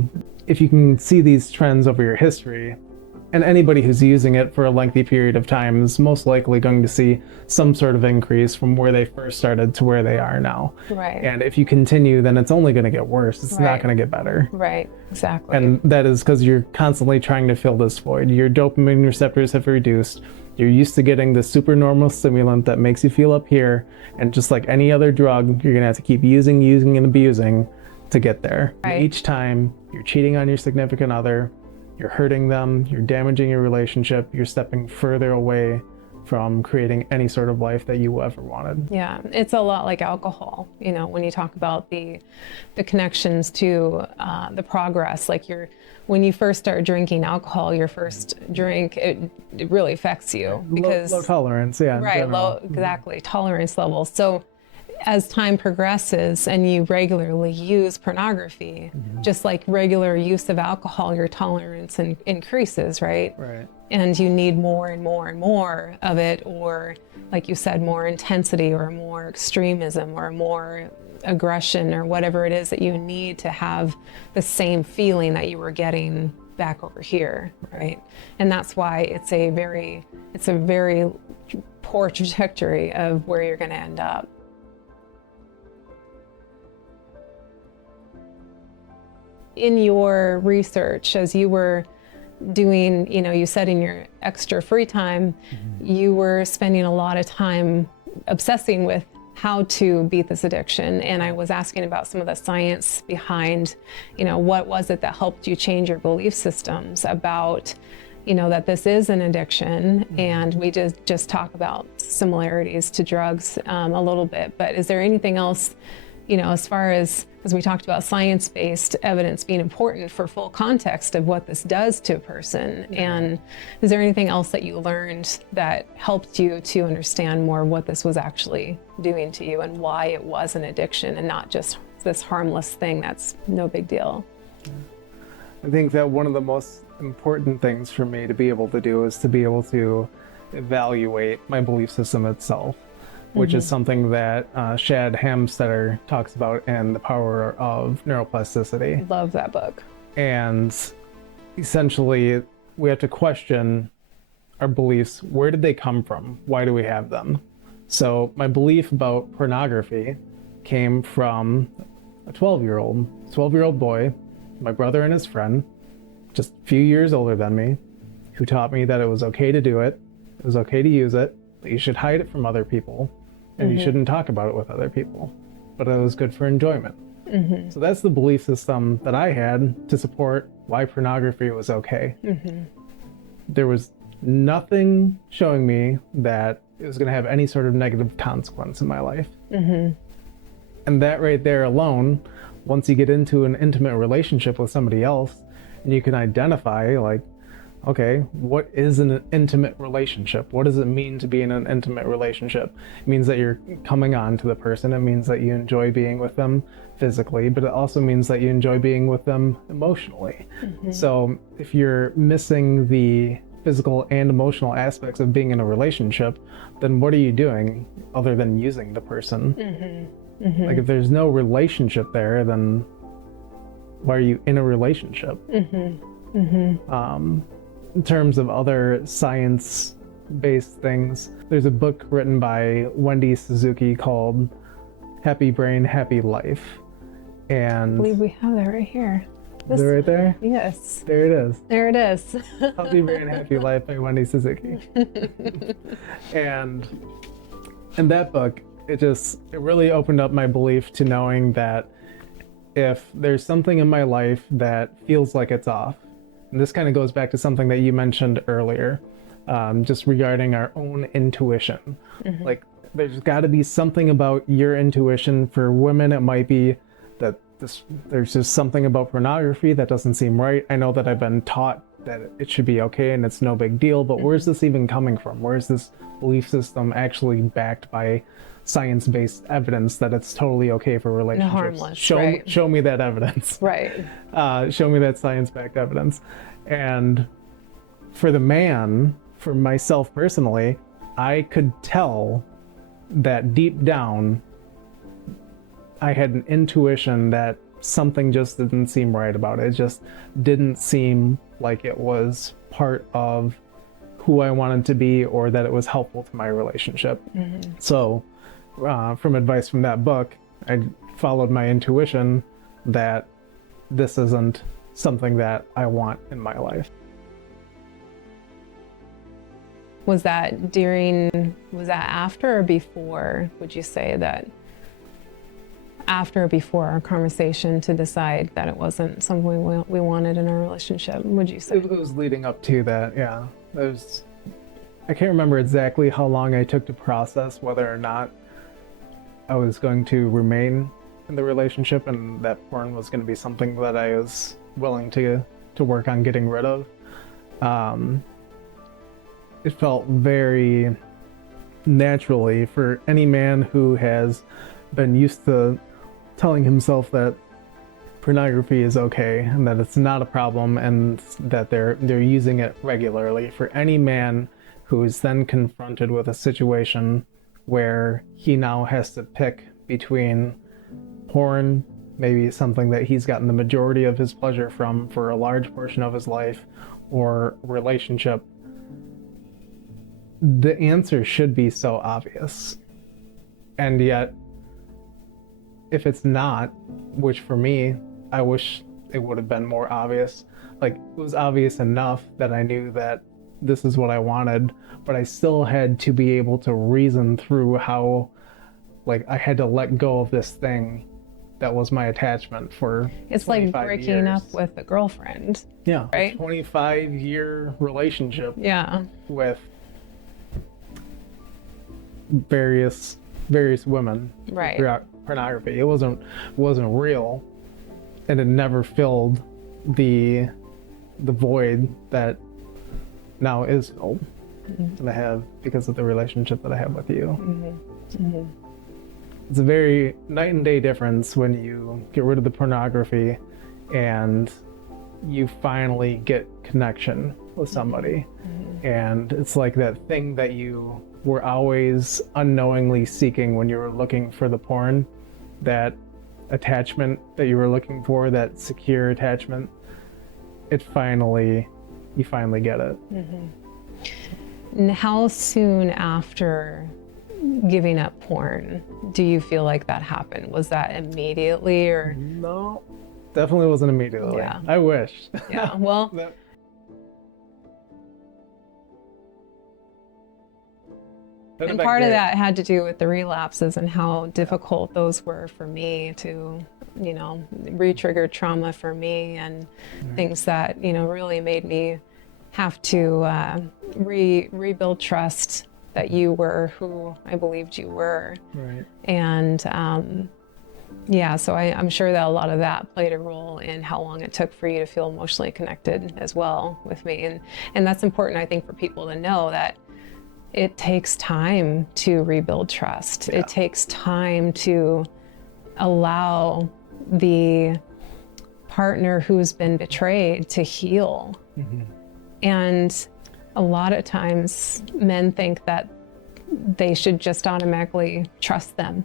If you can see these trends over your history And anybody who's using it for a lengthy period of time is most likely going to see some sort of increase from where they first started to where they are now. Right. And if you continue, then it's only going to get worse. It's Right. not going to get better. Right, exactly. And that is because you're constantly trying to fill this void. Your dopamine receptors have reduced. You're used to getting the supernormal stimulant that makes you feel up here. And just like any other drug, you're going to have to keep using, and abusing to get there. Right. And each time you're cheating on your significant other, you're hurting them, you're damaging your relationship, you're stepping further away from creating any sort of life that you ever wanted. Yeah, it's a lot like alcohol. You know, when you talk about the connections to the progress, like when you first start drinking alcohol, your first drink, it really affects you because low tolerance, yeah. Right, low, exactly, tolerance levels. So as time progresses and you regularly use pornography, just like regular use of alcohol, your tolerance increases, right? Right. And you need more and more and more of it, or like you said, more intensity or more extremism or more aggression or whatever it is that you need to have the same feeling that you were getting back over here, right? And that's why it's a very poor trajectory of where you're going to end up. In your research, as you were doing, you know, you said in your extra free time, you were spending a lot of time obsessing with how to beat this addiction. And I was asking about some of the science behind, you know, what was it that helped you change your belief systems about, you know, that this is an addiction. And we just talk about similarities to drugs a little bit, but is there anything else, you know, as far as we talked about science-based evidence being important for full context of what this does to a person, and is there anything else that you learned that helped you to understand more what this was actually doing to you and why it was an addiction and not just this harmless thing that's no big deal? I think that one of the most important things for me to be able to do is to be able to evaluate my belief system itself, which is something that Shad Hamstetter talks about in The Power of Neuroplasticity. Love that book. And essentially, we have to question our beliefs. Where did they come from? Why do we have them? So my belief about pornography came from a 12-year-old boy, my brother and his friend, just a few years older than me, who taught me that it was okay to do it was okay to use it, that you should hide it from other people, and you shouldn't talk about it with other people, but it was good for enjoyment. So that's the belief system that I had to support why pornography was okay. There was nothing showing me that it was going to have any sort of negative consequence in my life. And that right there alone, once you get into an intimate relationship with somebody else, and you can identify, like, okay, what is an intimate relationship? What does it mean to be in an intimate relationship? It means that you're coming on to the person. It means that you enjoy being with them physically, but it also means that you enjoy being with them emotionally. So if you're missing the physical and emotional aspects of being in a relationship, then what are you doing other than using the person? Like, if there's no relationship there, then why are you in a relationship? In terms of other science-based things, there's a book written by Wendy Suzuki called Happy Brain, Happy Life. And I believe we have that right here. Is it right there? Yes. There it is. There it is. Happy Brain, Happy Life by Wendy Suzuki. And in that book, it really opened up my belief to knowing that if there's something in my life that feels like it's off, and this kind of goes back to something that you mentioned earlier, just regarding our own intuition. Like, there's got to be something about your intuition. For women, it might be that there's just something about pornography that doesn't seem right. I know that I've been taught that it should be okay and it's no big deal, but where's this even coming from? Where's this belief system actually backed by science-based evidence that it's totally okay for relationships? Harmless, show me that evidence. Right. Show me that science-backed evidence. And for the man, for myself personally, I could tell that deep down I had an intuition that something just didn't seem right about it. It just didn't seem like it was part of who I wanted to be, or that it was helpful to my relationship. So from advice from that book, I followed my intuition that this isn't something that I want in my life. Was that after or before? Would you say that after or before our conversation to decide that it wasn't something we wanted in our relationship? Would you say? It was leading up to that, yeah. I can't remember exactly how long I took to process whether or not I was going to remain in the relationship and that porn was going to be something that I was willing to work on getting rid of. It felt very naturally for any man who has been used to telling himself that pornography is okay and that it's not a problem and that they're using it regularly. For any man who is then confronted with a situation where he now has to pick between porn, maybe something that he's gotten the majority of his pleasure from for a large portion of his life, or relationship, the answer should be so obvious. And yet, if it's not, which for me, I wish it would have been more obvious. Like, it was obvious enough that I knew that this is what I wanted, but I still had to be able to reason through how, like, I had to let go of this thing that was my attachment for It's like breaking up with a girlfriend. Yeah, right? A 25-year relationship. Yeah. With various women. Right. Pornography. It wasn't real, and it never filled the void that now is filled that I have because of the relationship that I have with you. It's a very night and day difference when you get rid of the pornography and you finally get connection with somebody. And it's like that thing that you were always unknowingly seeking when you were looking for the porn, that attachment that you were looking for, that secure attachment. You finally get it. And how soon after giving up porn do you feel like that happened? Was that immediately, or? No, definitely wasn't immediately. Yeah. I wish. Yeah, well. And part of that had to do with the relapses and how difficult those were for me to, re-trigger trauma for me, and things that, really made me have to rebuild trust that you were who I believed you were. Right. And so I'm sure that a lot of that played a role in how long it took for you to feel emotionally connected as well with me. And that's important, I think, for people to know that it takes time to rebuild trust. Yeah. It takes time to allow the partner who's been betrayed to heal. And a lot of times men think that they should just automatically trust them,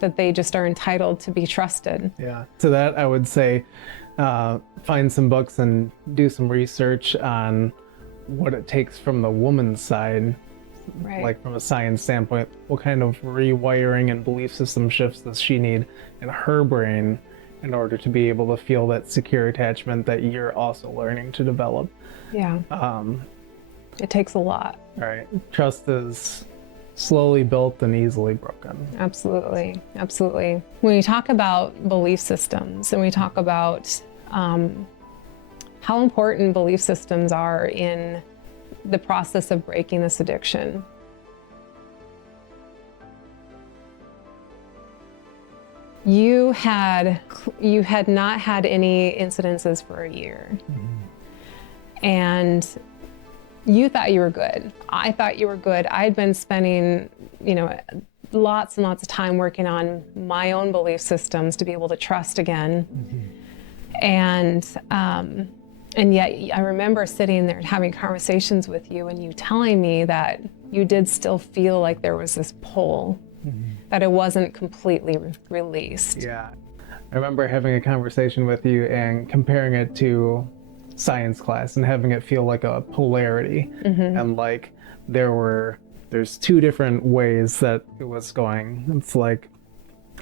that they just are entitled to be trusted. Yeah. To that, I would say find some books and do some research on what it takes from the woman's side. Right. Like, from a science standpoint, what kind of rewiring and belief system shifts does she need in her brain in order to be able to feel that secure attachment that you're also learning to develop? Yeah. It takes a lot. Right. Trust is slowly built and easily broken. Absolutely. Absolutely. When we talk about belief systems and we talk about how important belief systems are in the process of breaking this addiction, you had not had any incidences for a year. And you thought you were good. I thought you were good. I'd been spending, lots and lots of time working on my own belief systems to be able to trust again. And yet I remember sitting there and having conversations with you, and you telling me that you did still feel like there was this pull, that it wasn't completely released. Yeah. I remember having a conversation with you and comparing it to science class and having it feel like a polarity. And like there's two different ways that it was going. It's like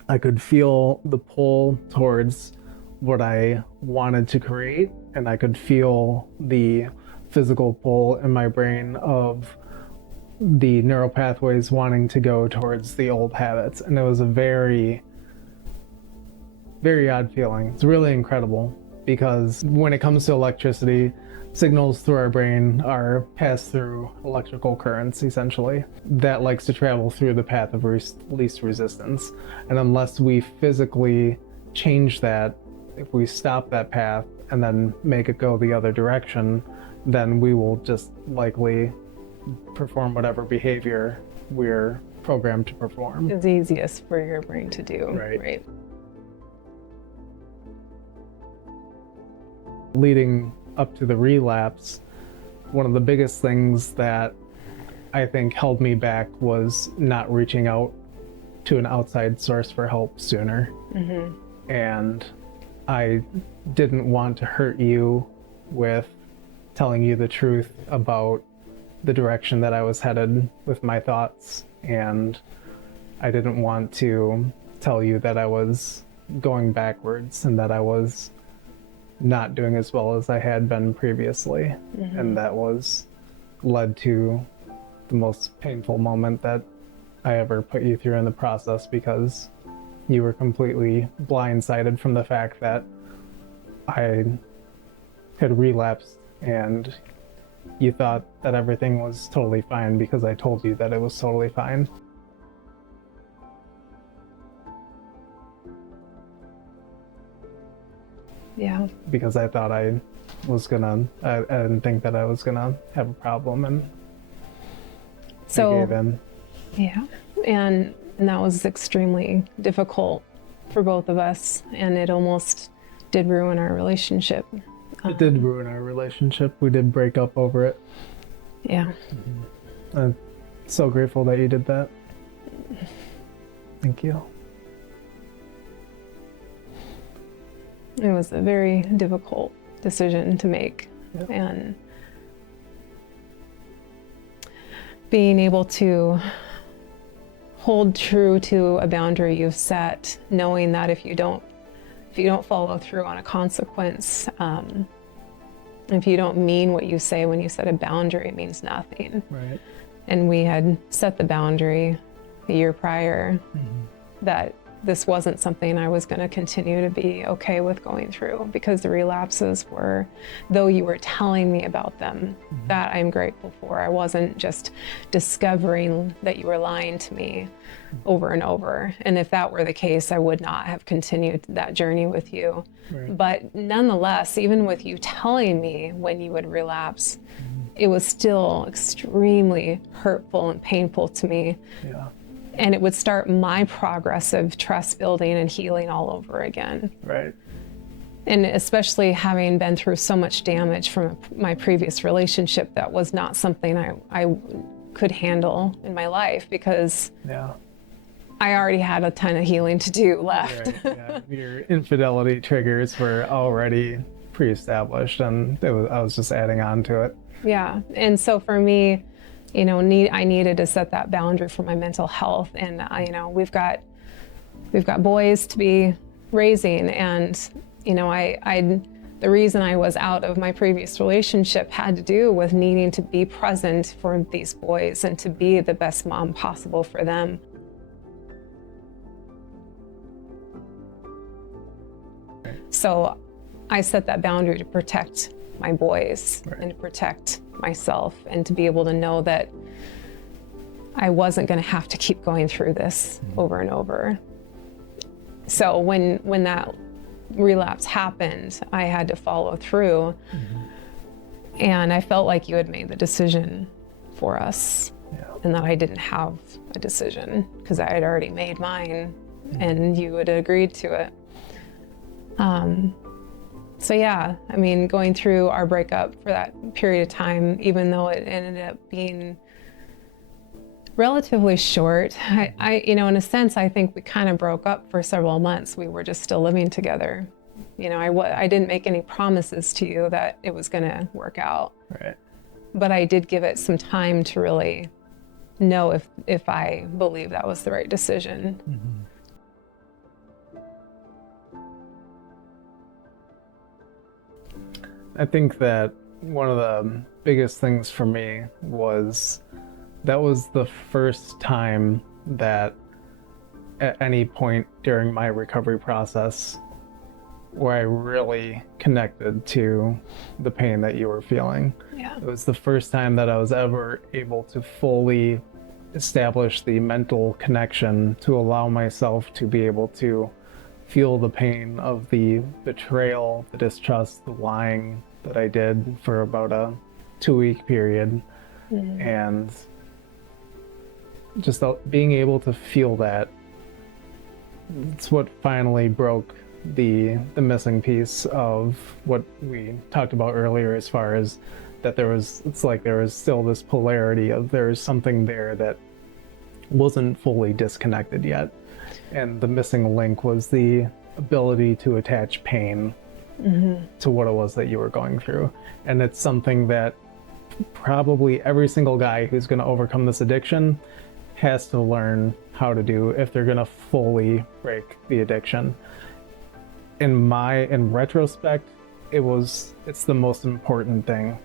I could feel the pull towards what I wanted to create, and I could feel the physical pull in my brain of the neural pathways wanting to go towards the old habits. And it was a very, very odd feeling. It's really incredible because when it comes to electricity, signals through our brain are passed through electrical currents, essentially, that likes to travel through the path of least resistance. And unless we physically change that, if we stop that path and then make it go the other direction, then we will just likely perform whatever behavior we're programmed to perform. It's easiest for your brain to do. Right. Leading up to the relapse, one of the biggest things that I think held me back was not reaching out to an outside source for help sooner. And I didn't want to hurt you with telling you the truth about the direction that I was headed with my thoughts, and I didn't want to tell you that I was going backwards and that I was not doing as well as I had been previously. And that was led to the most painful moment that I ever put you through in the process, because you were completely blindsided from the fact that I had relapsed, and you thought that everything was totally fine because I told you that it was totally fine. Yeah. Because I thought I didn't think that I was gonna have a problem, and So, I gave in. yeah. And that was extremely difficult for both of us, and it almost did ruin our relationship. It did ruin our relationship. We did break up over it. Yeah. I'm so grateful that you did that. Thank you. It was a very difficult decision to make. Yep. And being able to hold true to a boundary you've set, knowing that if you don't follow through on a consequence, if you don't mean what you say when you set a boundary, it means nothing. Right. And we had set the boundary a year prior that this wasn't something I was going to continue to be okay with going through, because the relapses were, though you were telling me about them, that I'm grateful for. I wasn't just discovering that you were lying to me over and over. And if that were the case, I would not have continued that journey with you. Right. But nonetheless, even with you telling me when you would relapse, it was still extremely hurtful and painful to me. Yeah. And it would start my progress of trust building and healing all over again. Right. And especially having been through so much damage from my previous relationship, that was not something I could handle in my life, because Yeah. I already had a ton of healing to do left. Right. Yeah. Your infidelity triggers were already pre-established, and I was just adding on to it. Yeah. And so for me, I needed to set that boundary for my mental health. And, we've got boys to be raising. And, the reason I was out of my previous relationship had to do with needing to be present for these boys and to be the best mom possible for them. So I set that boundary to protect my boys and to protect myself, and to be able to know that I wasn't going to have to keep going through this over and over. So when that relapse happened, I had to follow through. And I felt like you had made the decision for us, and that I didn't have a decision because I had already made mine, and you had agreed to it. So yeah, going through our breakup for that period of time, even though it ended up being Relatively short. In a sense, I think we kind of broke up for several months. We were just still living together. I didn't make any promises to you that it was going to work out. Right. But I did give it some time to really know if I believe that was the right decision. I think that one of the biggest things for me was that was the first time that at any point during my recovery process where I really connected to the pain that you were feeling. Yeah. It was the first time that I was ever able to fully establish the mental connection to allow myself to be able to feel the pain of the betrayal, the distrust, the lying that I did for about a 2-week period. And just being able to feel that, it's what finally broke the missing piece of what we talked about earlier, as far as that there was still this polarity of there's something there that wasn't fully disconnected yet. And the missing link was the ability to attach pain to what it was that you were going through. And it's something that probably every single guy who's going to overcome this addiction has to learn how to do if they're going to fully break the addiction. In retrospect, it's the most important thing.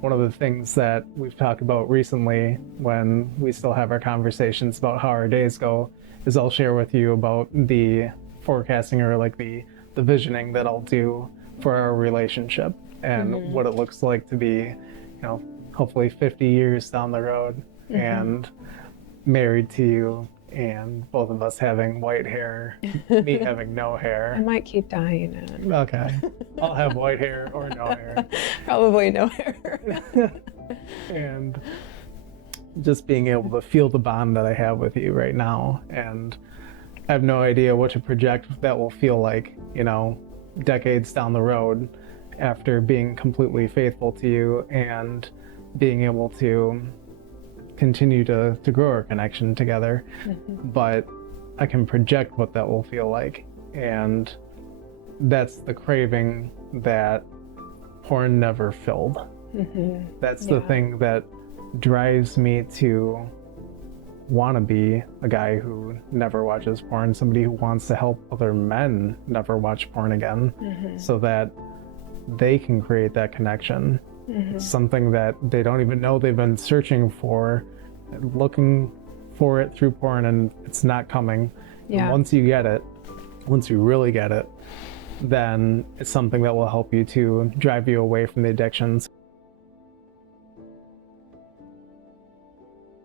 One of the things that we've talked about recently when we still have our conversations about how our days go is I'll share with you about the forecasting, or like the visioning that I'll do for our relationship and what it looks like to be, hopefully 50 years down the road and married to you, and both of us having white hair, me having no hair. I might keep dying. Okay. I'll have white hair or no hair. Probably no hair. And just being able to feel the bond that I have with you right now. And I have no idea what to project that will feel like, decades down the road, after being completely faithful to you and being able to continue to grow our connection together. But I can project what that will feel like. And that's the craving that porn never filled. That's the thing that drives me to want to be a guy who never watches porn, somebody who wants to help other men never watch porn again, so that they can create that connection. Something that they don't even know they've been searching for, looking for it through porn, and it's not coming. And once you get it, once you really get it, then it's something that will help you to drive you away from the addictions.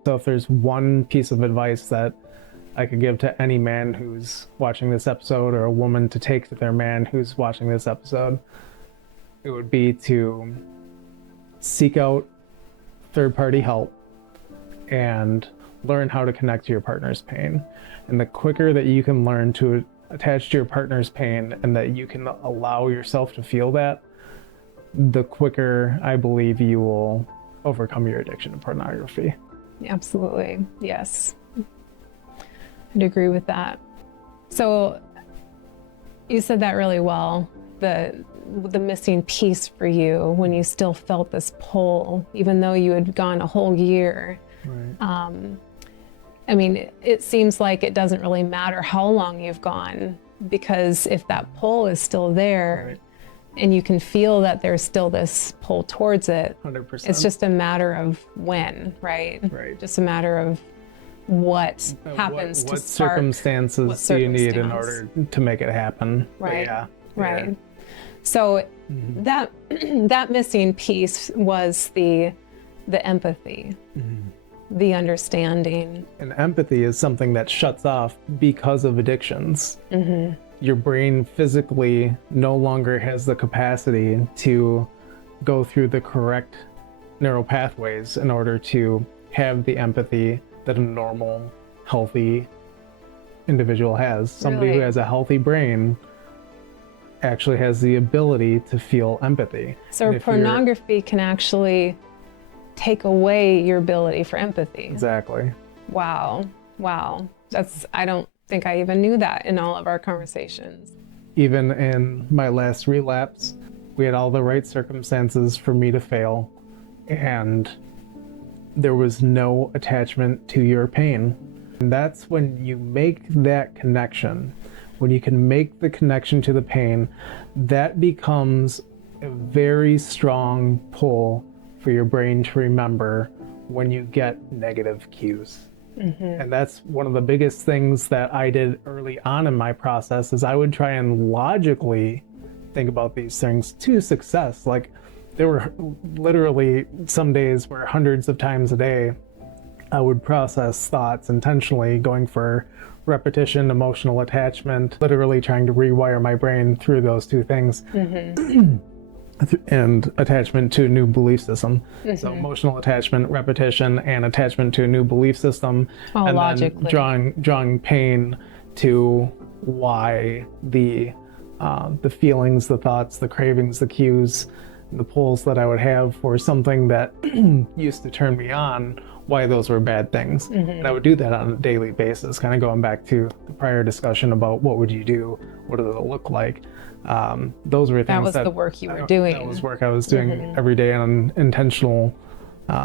So if there's one piece of advice that I could give to any man who's watching this episode, or a woman to take to their man who's watching this episode, it would be to seek out third-party help and learn how to connect to your partner's pain. And the quicker that you can learn to attach to your partner's pain, and that you can allow yourself to feel that, the quicker I believe you will overcome your addiction to pornography. Absolutely. Yes. I'd agree with that. So you said that really well. The missing piece for you, when you still felt this pull, even though you had gone a whole year. Right. It seems like it doesn't really matter how long you've gone, because if that pull is still there, Right. and you can feel that there's still this pull towards it, 100%. it's just a matter of when, right? Right. Just a matter of what happens to what spark. circumstances do you need in order to make it happen? Right. Right. Yeah. So that missing piece was the empathy, the understanding. And empathy is something that shuts off because of addictions. Your brain physically no longer has the capacity to go through the correct neural pathways in order to have the empathy that a normal, healthy individual has. Somebody who Really? has a healthy brain actually has the ability to feel empathy. So And if you're- pornography can actually take away your ability for empathy. Exactly. Wow. I don't think I even knew that in all of our conversations. Even in my last relapse, we had all the right circumstances for me to fail, and there was no attachment to your pain. And that's when you make that connection. When you can make the connection to the pain, that becomes a very strong pull for your brain to remember when you get negative cues. And that's one of the biggest things that I did early on in my process is I would try and logically think about these things to success. Like there were literally some days where hundreds of times a day I would process thoughts intentionally, going for repetition, emotional attachment, literally trying to rewire my brain through those two things. And attachment to a new belief system. So emotional attachment, repetition, and attachment to a new belief system. Oh, and logically. then drawing pain to why the feelings, the thoughts, the cravings, the cues, the pulls that I would have for something that used to turn me on, why those were bad things. And I would do that on a daily basis, kind of going back to the prior discussion about what would you do, what does it look like. Those were things That was the work you were doing. That was work I was doing every day on intentional,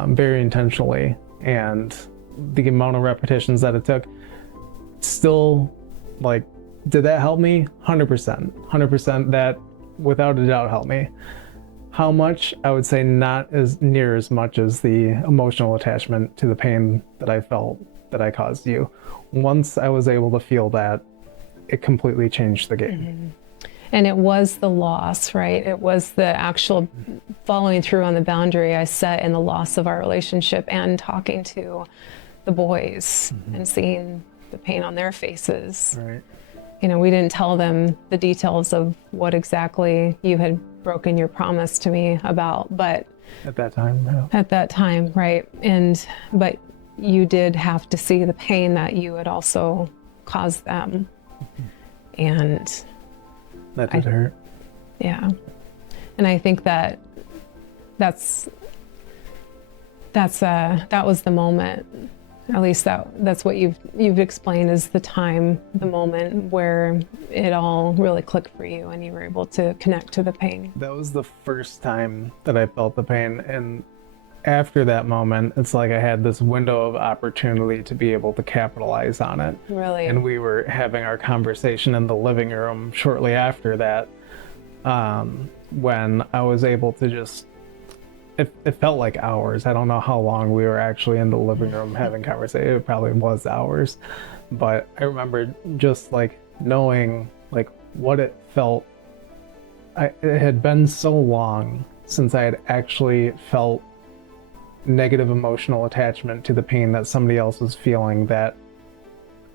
very intentionally. And the amount of repetitions that it took, still, like, did that help me? 100%. 100% that, without a doubt, helped me. How much? I would say not as near as much as the emotional attachment to the pain that I felt that I caused you. Once I was able to feel that, it completely changed the game. And it was the loss, right? It was the actual following through on the boundary I set and the loss of our relationship and talking to the boys and seeing the pain on their faces. Right. You know, we didn't tell them the details of what exactly you had broken your promise to me about, but At that time, yeah. at that time, right? But you did have to see the pain that you had also caused them. And That did hurt. yeah. And I think that that was the moment. At least that's what you've explained is the time, the moment where it all really clicked for you and you were able to connect to the pain. That was the first time that I felt the pain. And after that moment, it's like I had this window of opportunity to be able to capitalize on it. Really? And we were having our conversation in the living room shortly after that, when I was able to just, it felt like hours. I don't know how long we were actually in the living room having conversation. It probably was hours. But I remember just like knowing like what it felt. It had been so long since I had actually felt negative emotional attachment to the pain that somebody else was feeling that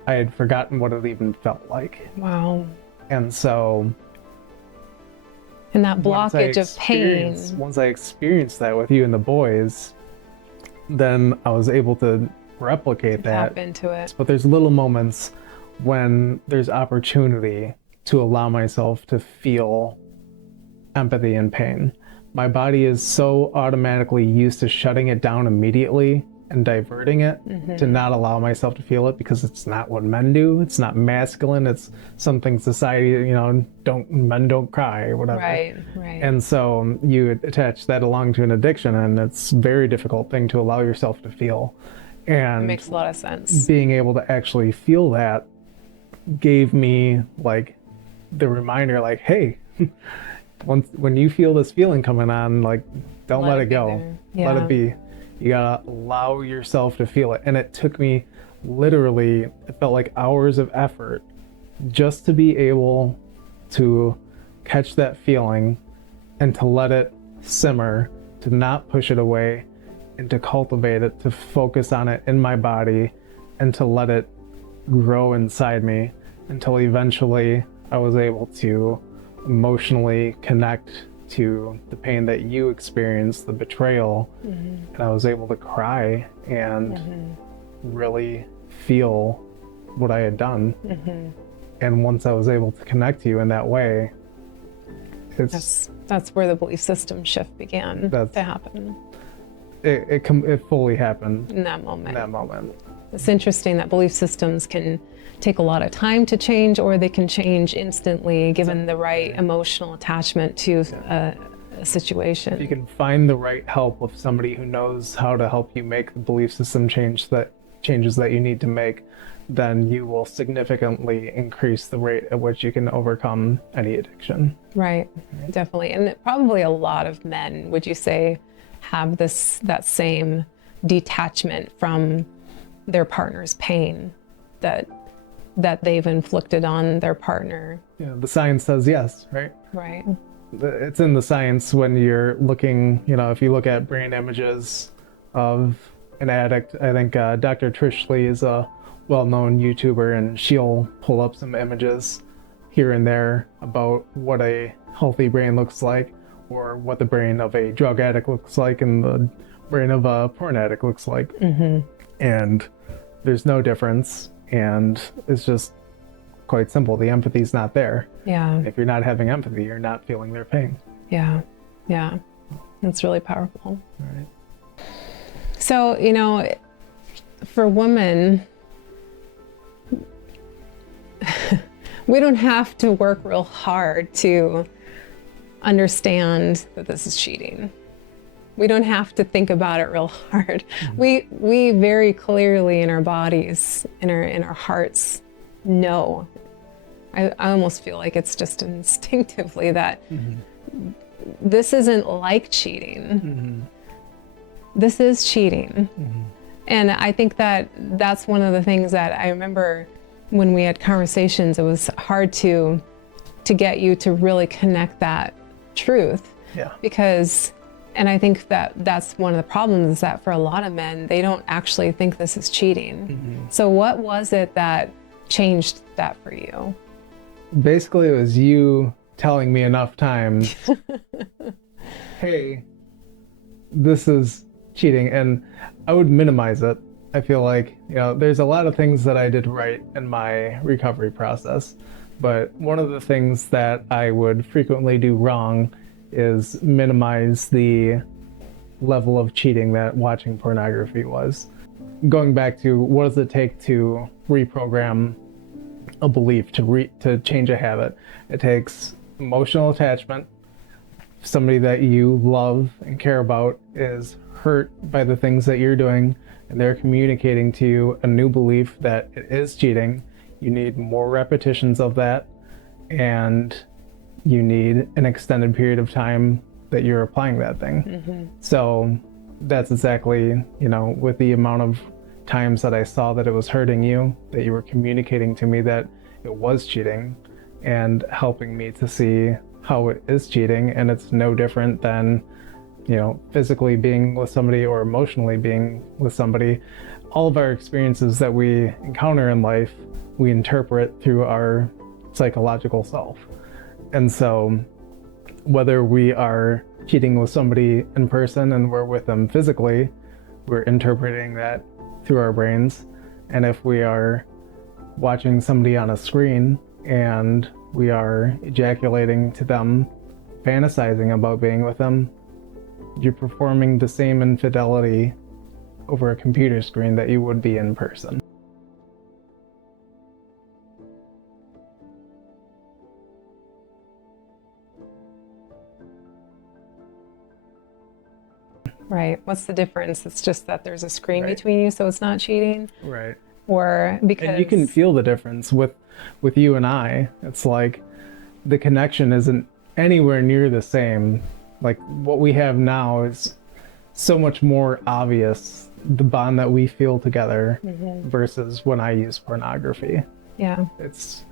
I had forgotten what it even felt like. Wow. And so And that blockage of pain. once I experienced that with you and the boys, then I was able to replicate that. Tap into it. But there's little moments when there's opportunity to allow myself to feel empathy and pain. My body is so automatically used to shutting it down immediately and diverting it to not allow myself to feel it because it's not what men do. It's not masculine. It's something society, men don't cry or whatever. Right. And so you attach that along to an addiction, and it's a very difficult thing to allow yourself to feel. And It makes a lot of sense. being able to actually feel that gave me like the reminder, like, hey, when you feel this feeling coming on, like, don't let it be go. there. Let Yeah. it be. You gotta allow yourself to feel it. And it took me literally, it felt like hours of effort just to be able to catch that feeling and to let it simmer, to not push it away, and to cultivate it, to focus on it in my body, and to let it grow inside me until eventually I was able to emotionally connect to the pain that you experienced, the betrayal, and I was able to cry and really feel what I had done. And once I was able to connect to you in that way, that's where the belief system shift began to happen. It fully happened in that moment. It's interesting that belief systems can take a lot of time to change, or they can change instantly given the right emotional attachment to a situation. If you can find the right help with somebody who knows how to help you make the belief system changes that you need to make, then you will significantly increase the rate at which you can overcome any addiction. Right, definitely. And probably a lot of men, would you say, have that same detachment from their partner's pain that they've inflicted on their partner? Yeah, the science says yes, right? Right. It's in the science when you're looking, if you look at brain images of an addict. I think Dr. Trish Lee is a well-known YouTuber, and she'll pull up some images here and there about what a healthy brain looks like, or what the brain of a drug addict looks like and the brain of a porn addict looks like. And there's no difference, and it's just quite simple. The empathy's not there. Yeah. If you're not having empathy, you're not feeling their pain. Yeah. That's really powerful. Right. So, for women, we don't have to work real hard to understand that this is cheating. We don't have to think about it real hard. We very clearly in our bodies, in our hearts, know. I almost feel like it's just instinctively that this isn't like cheating. This is cheating. And I think that's one of the things that I remember when we had conversations. It was hard to get you to really connect that truth. Yeah. Because, and I think that's one of the problems, is that for a lot of men, they don't actually think this is cheating. So what was it that changed that for you? Basically, it was you telling me enough times, hey, this is cheating. And I would minimize it. I feel like, there's a lot of things that I did right in my recovery process. But one of the things that I would frequently do wrong is minimize the level of cheating that watching pornography was. Going back to, what does it take to reprogram a belief, to change a habit? It takes emotional attachment. Somebody that you love and care about is hurt by the things that you're doing, and they're communicating to you a new belief that it is cheating. You need more repetitions of that, and you need an extended period of time that you're applying that thing. So that's exactly, with the amount of times that I saw that it was hurting you, that you were communicating to me that it was cheating, and helping me to see how it is cheating, and it's no different than, physically being with somebody or emotionally being with somebody. All of our experiences that we encounter in life, we interpret through our psychological self. And so whether we are cheating with somebody in person and we're with them physically, we're interpreting that through our brains. And if we are watching somebody on a screen and we are ejaculating to them, fantasizing about being with them, you're performing the same infidelity over a computer screen that you would be in person. Right. What's the difference? It's just that there's a screen between you, so it's not cheating. Right. Or because... And you can feel the difference with you and I. It's like the connection isn't anywhere near the same. Like what we have now is so much more obvious, the bond that we feel together versus when I use pornography. Yeah. It's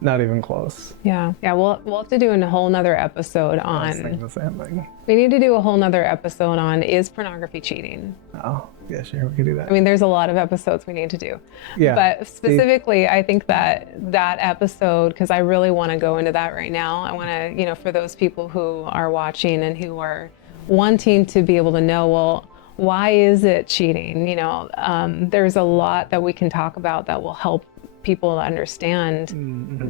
Not even close. Yeah. We'll have to do a whole nother episode I was thinking on. the same thing. We need to do a whole nother episode on, is pornography cheating? Oh, yeah, sure, we could do that. I mean, there's a lot of episodes we need to do. Yeah. But specifically, I think that episode, because I really want to go into that right now. I want to, for those people who are watching and who are wanting to be able to know, well, why is it cheating? There's a lot that we can talk about that will help people understand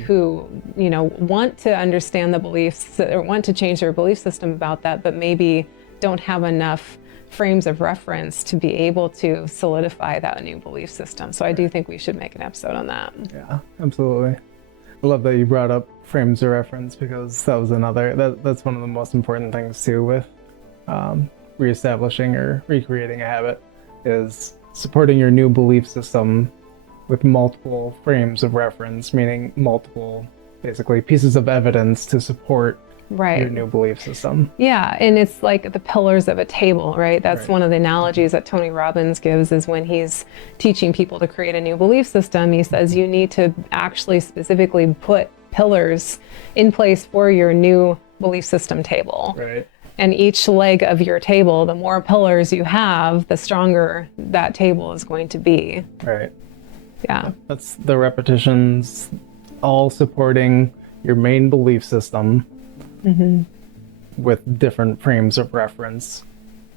who, want to understand the beliefs or want to change their belief system about that, but maybe don't have enough frames of reference to be able to solidify that new belief system. So I do think we should make an episode on that. Yeah, absolutely. I love that you brought up frames of reference, because that was that's one of the most important things too with reestablishing or recreating a habit, is supporting your new belief system with multiple frames of reference, meaning multiple, basically, pieces of evidence to support your new belief system. Yeah, and it's like the pillars of a table, right? That's one of the analogies that Tony Robbins gives, is when he's teaching people to create a new belief system, he says you need to actually specifically put pillars in place for your new belief system table. Right. And each leg of your table, the more pillars you have, the stronger that table is going to be. Right. Yeah. That's the repetitions, all supporting your main belief system with different frames of reference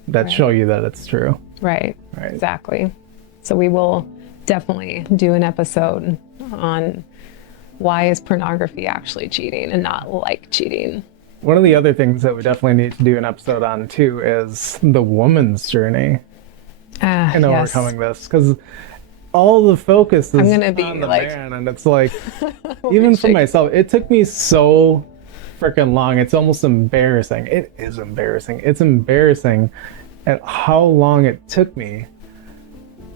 that show you that it's true. Right. Exactly. So we will definitely do an episode on why is pornography actually cheating and not like cheating. One of the other things that we definitely need to do an episode on too is the woman's journey in overcoming this, because all the focus is on the man, and it's like, even for myself, it took me so freaking long. It's almost embarrassing. It is embarrassing. It's embarrassing at how long it took me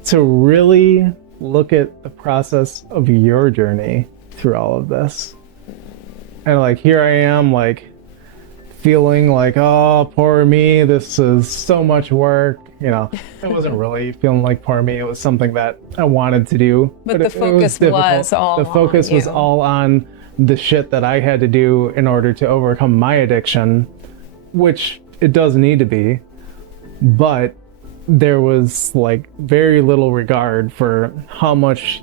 to really look at the process of your journey through all of this. And like, here I am, like, feeling like, oh, poor me, this is so much work. I wasn't really feeling like poor me. It was something that I wanted to do. But the focus was all on the shit that I had to do in order to overcome my addiction, which it does need to be. But there was like very little regard for how much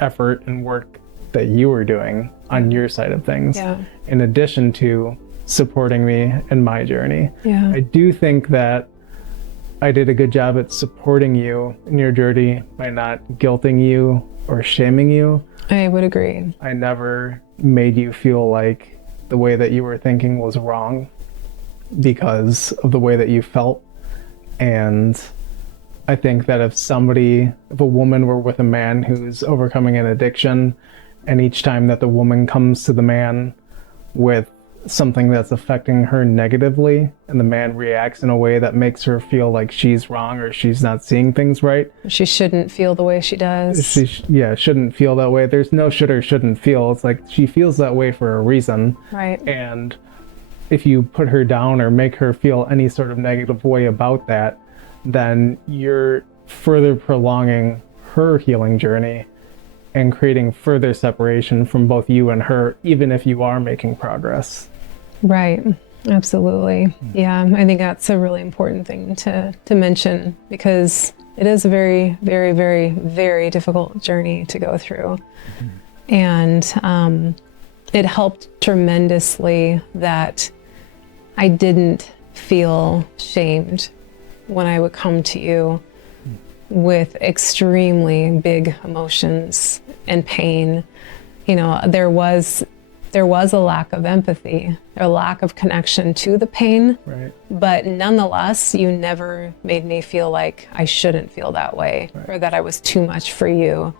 effort and work that you were doing on your side of things, in addition to supporting me in my journey. I do think that I did a good job at supporting you in your journey by not guilting you or shaming you. I would agree. I never made you feel like the way that you were thinking was wrong because of the way that you felt. And I think that if a woman were with a man who's overcoming an addiction, and each time that the woman comes to the man with something that's affecting her negatively, and the man reacts in a way that makes her feel like she's wrong or she's not seeing things right. She shouldn't feel the way she does. She shouldn't feel that way. There's no should or shouldn't feel. It's like she feels that way for a reason. Right. And if you put her down or make her feel any sort of negative way about that, then you're further prolonging her healing journey and creating further separation from both you and her, even if you are making progress. Right. Absolutely. Yeah, I think that's a really important thing to mention, because it is a very, very, very, very difficult journey to go through. And it helped tremendously that I didn't feel shamed when I would come to you with extremely big emotions and pain. There was a lack of empathy, a lack of connection to the pain. Right. But nonetheless, you never made me feel like I shouldn't feel that way, or that I was too much for you.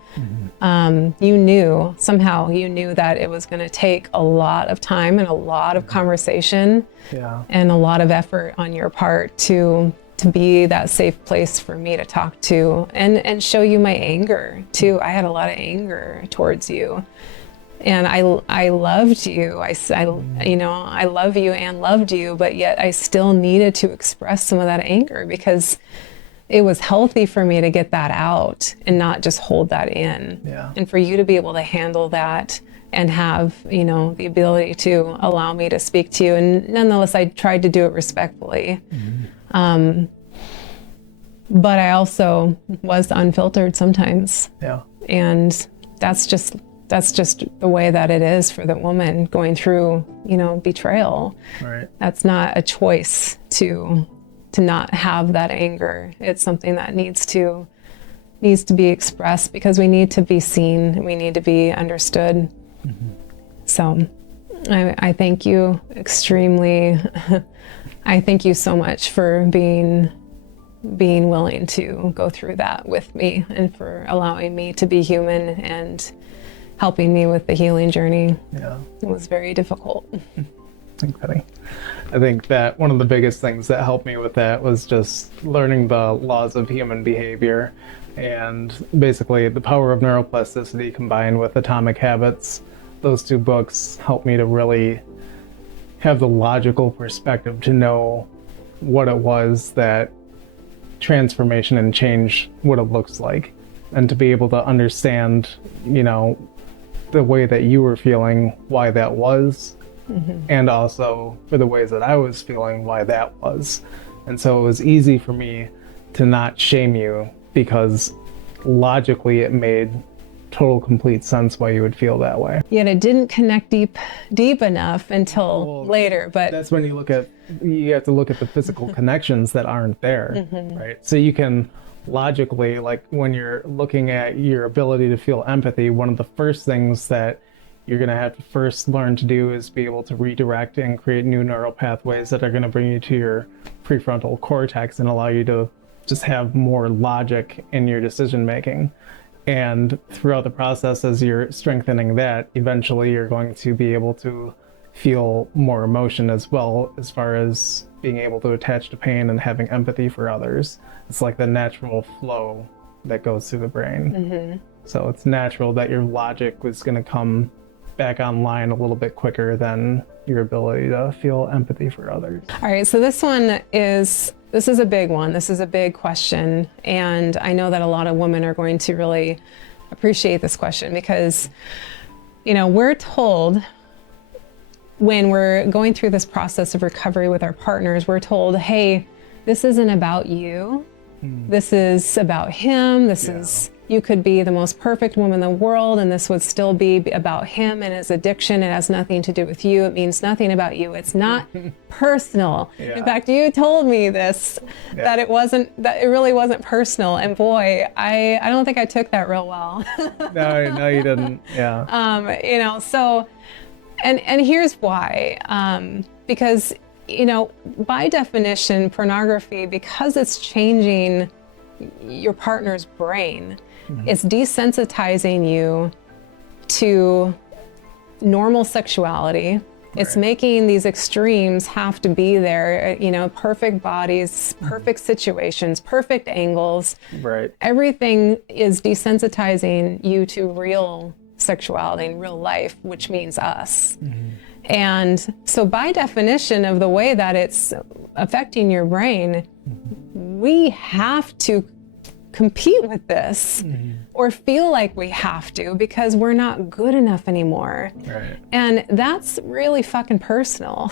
You knew that it was going to take a lot of time and a lot of conversation and a lot of effort on your part to be that safe place for me to talk to and show you my anger too. I had a lot of anger towards you. And I loved you. I love you and loved you, but yet I still needed to express some of that anger, because it was healthy for me to get that out and not just hold that in. Yeah. And for you to be able to handle that and have, you know, the ability to allow me to speak to you. And nonetheless, I tried to do it respectfully. But I also was unfiltered sometimes. Yeah. And that's just the way that it is for the woman going through, you know, betrayal. Right. That's not a choice to not have that anger. It's something that needs to be expressed because we need to be seen and we need to be understood. So I thank you extremely. I thank you so much for being willing to go through that with me and for allowing me to be human and helping me with the healing journey. Yeah. It was very difficult. Thanks, Penny. I think that one of the biggest things that helped me with that was just learning the laws of human behavior and basically the power of neuroplasticity combined with Atomic Habits. Those two books helped me to really have the logical perspective to know what it was that transformation and change, what it looks like, and to be able to understand, you know, the way that you were feeling, why that was, and also for the ways that I was feeling, why that was. And so it was easy for me to not shame you because logically it made total complete sense why you would feel that way. Yet it didn't connect deep enough until later. But that's when you have to look at the physical connections that aren't there, right? So you can logically, like when you're looking at your ability to feel empathy, one of the first things that you're going to have to first learn to do is be able to redirect and create new neural pathways that are going to bring you to your prefrontal cortex and allow you to just have more logic in your decision making. And throughout the process, as you're strengthening that, eventually you're going to be able to feel more emotion as well, as far as being able to attach to pain and having empathy for others. It's like the natural flow that goes through the brain. So it's natural that your logic was going to come back online a little bit quicker than your ability to feel empathy for others. All right, so this is a big one. This is a big question. And I know that a lot of women are going to really appreciate this question because, you know, we're told when we're going through this process of recovery with our partners, we're told, hey, this isn't about you. This is about him. This is, you could be the most perfect woman in the world and this would still be about him and his addiction. It has nothing to do with you. It means nothing about you. It's not personal. In fact, you told me this, that it really wasn't personal. And boy, I don't think I took that real well. No, you didn't. Yeah. You know, so, and here's why, because, you know, by definition, pornography, because it's changing your partner's brain, it's desensitizing you to normal sexuality. It's making these extremes have to be there, you know, perfect bodies, perfect situations, perfect angles. Right. Everything is desensitizing you to real sexuality and real life, which means us. And so by definition of the way that it's affecting your brain, we have to compete with this or feel like we have to because we're not good enough anymore. Right. And that's really fucking personal.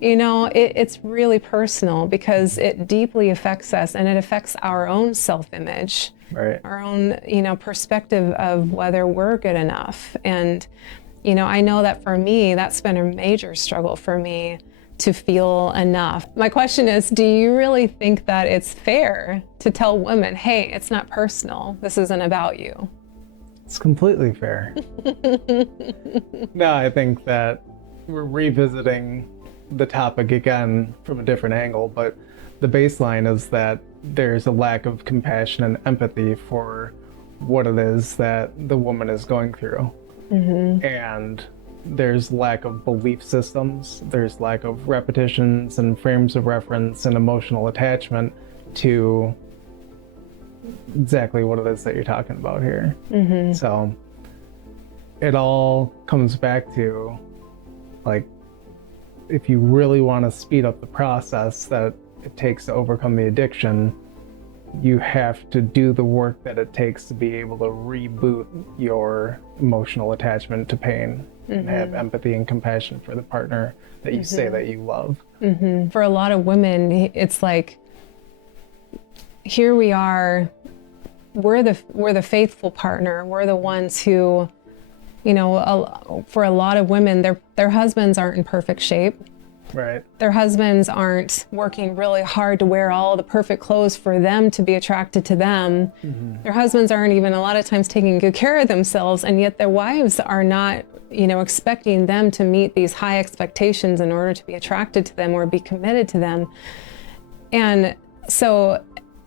You know, it's really personal because it deeply affects us and it affects our own self-image, our own, you know, perspective of whether we're good enough. And, you know, I know that for me, that's been a major struggle for me to feel enough. My question is, do you really think that it's fair to tell women, hey, it's not personal, this isn't about you? It's completely fair. No, I think that we're revisiting the topic again from a different angle, but the baseline is that there's a lack of compassion and empathy for what it is that the woman is going through. And there's lack of belief systems, there's lack of repetitions and frames of reference and emotional attachment to exactly what it is that you're talking about here. So it all comes back to, like, if you really want to speed up the process that it takes to overcome the addiction, you have to do the work that it takes to be able to reboot your emotional attachment to pain and have empathy and compassion for the partner that you say that you love. For a lot of women, it's like, here we are, we're the faithful partner. We're the ones who, you know, for a lot of women, their husbands aren't in perfect shape. Right. Their husbands aren't working really hard to wear all the perfect clothes for them to be attracted to them. Their husbands aren't even a lot of times taking good care of themselves, and yet their wives are not, you know, expecting them to meet these high expectations in order to be attracted to them or be committed to them. And so,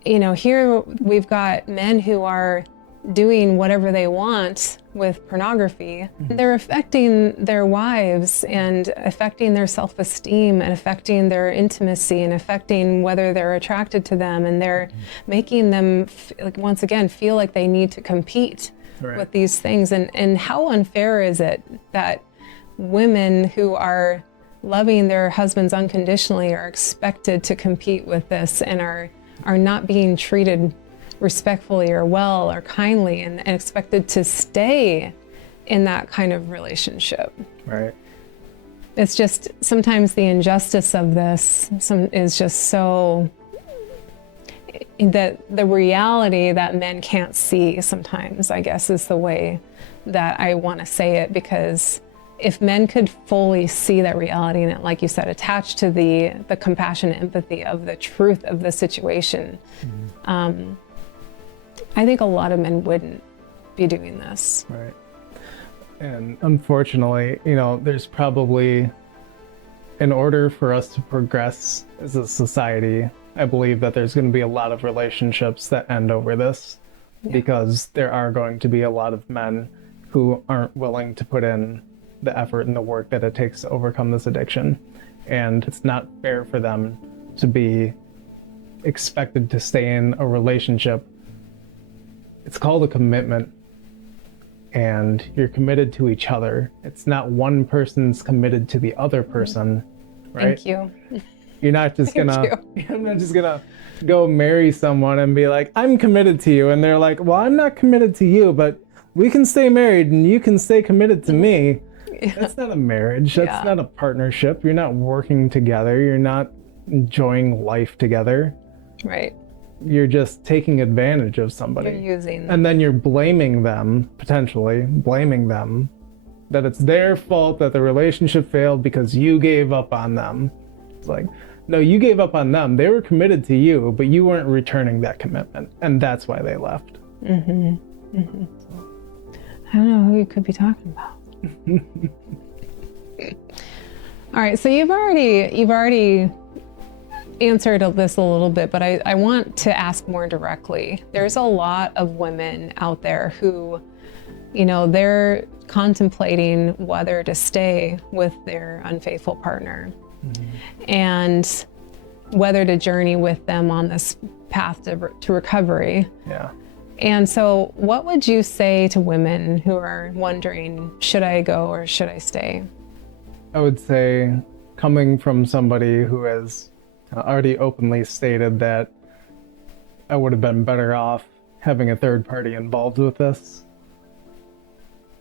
you know, here we've got men who are doing whatever they want with pornography. They're affecting their wives and affecting their self-esteem and affecting their intimacy and affecting whether they're attracted to them, and they're making them like, once again, feel like they need to compete with these things. And how unfair is it that women who are loving their husbands unconditionally are expected to compete with this and are not being treated respectfully or well or kindly, and expected to stay in that kind of relationship. Right. It's just sometimes the injustice of this is just so, that the reality that men can't see sometimes, I guess, is the way that I want to say it, because if men could fully see that reality and, like you said, attach to the compassion and empathy of the truth of the situation, I think a lot of men wouldn't be doing this. Right. And unfortunately, you know, there's probably, in order for us to progress as a society, I believe that there's going to be a lot of relationships that end over this, because there are going to be a lot of men who aren't willing to put in the effort and the work that it takes to overcome this addiction. And it's not fair for them to be expected to stay in a relationship. It's called a commitment, and you're committed to each other. It's not one person's committed to the other person, right? Thank you. You're not just I'm not just gonna go marry someone and be like, I'm committed to you. And they're like, well, I'm not committed to you, but we can stay married and you can stay committed to me. That's not a marriage. That's not a partnership. You're not working together. You're not enjoying life together. Right. You're just taking advantage of somebody. You're using them. And then you're blaming them, potentially blaming them, that it's their fault that the relationship failed because you gave up on them. It's like, no, you gave up on them. They were committed to you, but you weren't returning that commitment. And that's why they left. I don't know who you could be talking about. All right, so you've already answered this a little bit, but I want to ask more directly. There's a lot of women out there who, you know, they're contemplating whether to stay with their unfaithful partner and whether to journey with them on this path to recovery. Yeah. And so what would you say to women who are wondering, should I go or should I stay? I would say, coming from somebody who has already openly stated that I would have been better off having a third party involved with this,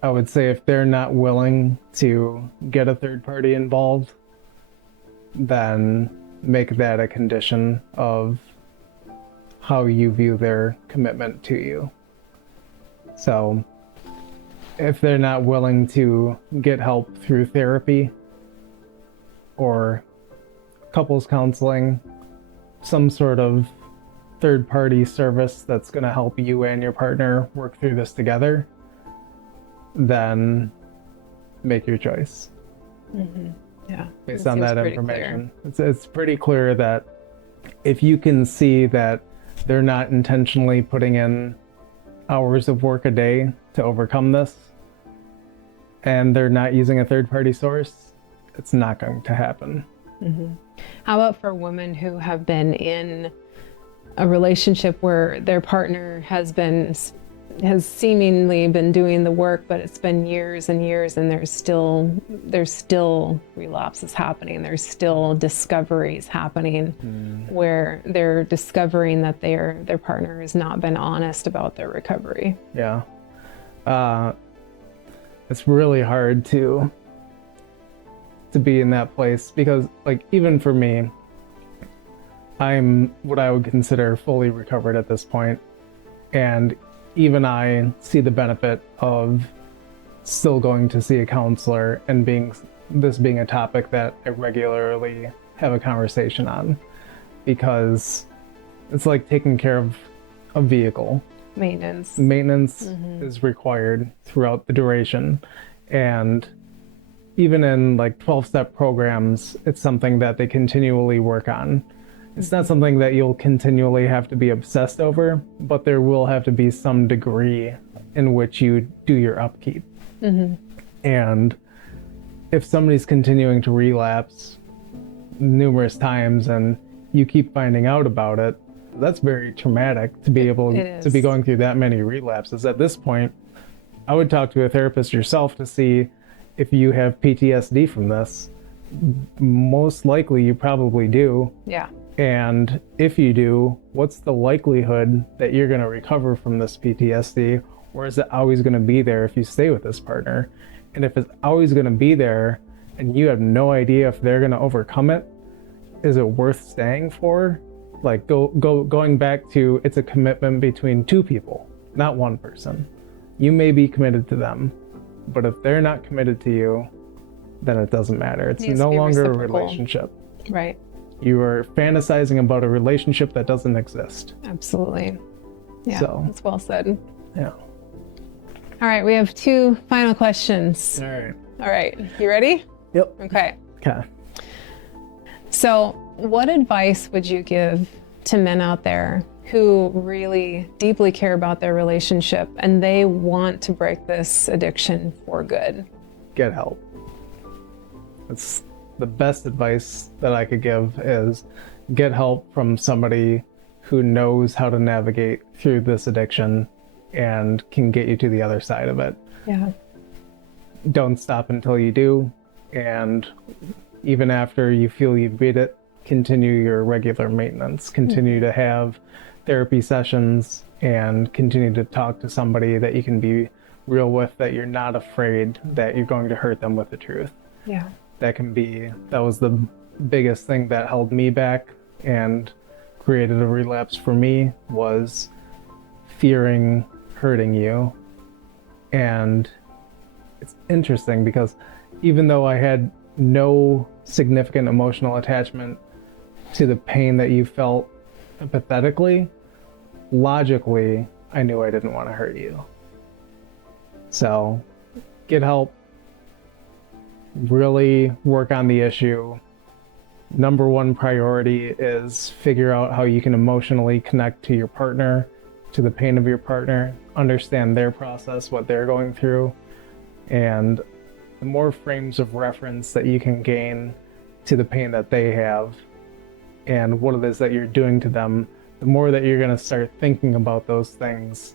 I would say if they're not willing to get a third party involved, then make that a condition of how you view their commitment to you. So if they're not willing to get help through therapy or couples counseling, some sort of third-party service that's going to help you and your partner work through this together, then make your choice. Yeah. Based on that information. It's pretty clear that if you can see that they're not intentionally putting in hours of work a day to overcome this, and they're not using a third-party source, it's not going to happen. How about for women who have been in a relationship where their partner has been has seemingly been doing the work, but it's been years and years, and there's still relapses happening. There's still discoveries happening where they're discovering that their partner has not been honest about their recovery. Yeah. It's really hard to be in that place because, like, even for me, I'm what I would consider fully recovered at this point, and even I see the benefit of still going to see a counselor and this being a topic that I regularly have a conversation on, because it's like taking care of a vehicle. Maintenance is required throughout the duration, and even in like 12-step programs, it's something that they continually work on. It's not something that you'll continually have to be obsessed over, but there will have to be some degree in which you do your upkeep. And if somebody's continuing to relapse numerous times and you keep finding out about it, that's very traumatic to be able to be going through that many relapses. At this point, I would talk to a therapist yourself to see if you have PTSD from this. Most likely you probably do. Yeah. And if you do, what's the likelihood that you're going to recover from this PTSD? Or is it always going to be there if you stay with this partner? And if it's always going to be there and you have no idea if they're going to overcome it, is it worth staying for? Like going back to, it's a commitment between two people, not one person. You may be committed to them, but if they're not committed to you, then it doesn't matter. It's no longer a relationship. Right. You are fantasizing about a relationship that doesn't exist. Absolutely. Yeah, So, that's well said. yeah. All right, we have 2 final questions. All right. All right, you ready? Yep. Okay. Okay. So, what advice would you give to men out there who really deeply care about their relationship and they want to break this addiction for good? Get help. It's the best advice that I could give is get help from somebody who knows how to navigate through this addiction and can get you to the other side of it. Yeah. Don't stop until you do. And even after you feel you beat it, continue your regular maintenance. Continue to have therapy sessions and continue to talk to somebody that you can be real with, that you're not afraid that you're going to hurt them with the truth. Yeah. That was the biggest thing that held me back and created a relapse for me, was fearing hurting you. And it's interesting because even though I had no significant emotional attachment to the pain that you felt empathetically, logically, I knew I didn't want to hurt you. So, get help. Really work on the issue. Number 1 priority is figure out how you can emotionally connect to your partner, to the pain of your partner, understand their process, what they're going through, and the more frames of reference that you can gain to the pain that they have and what it is that you're doing to them, the more that you're going to start thinking about those things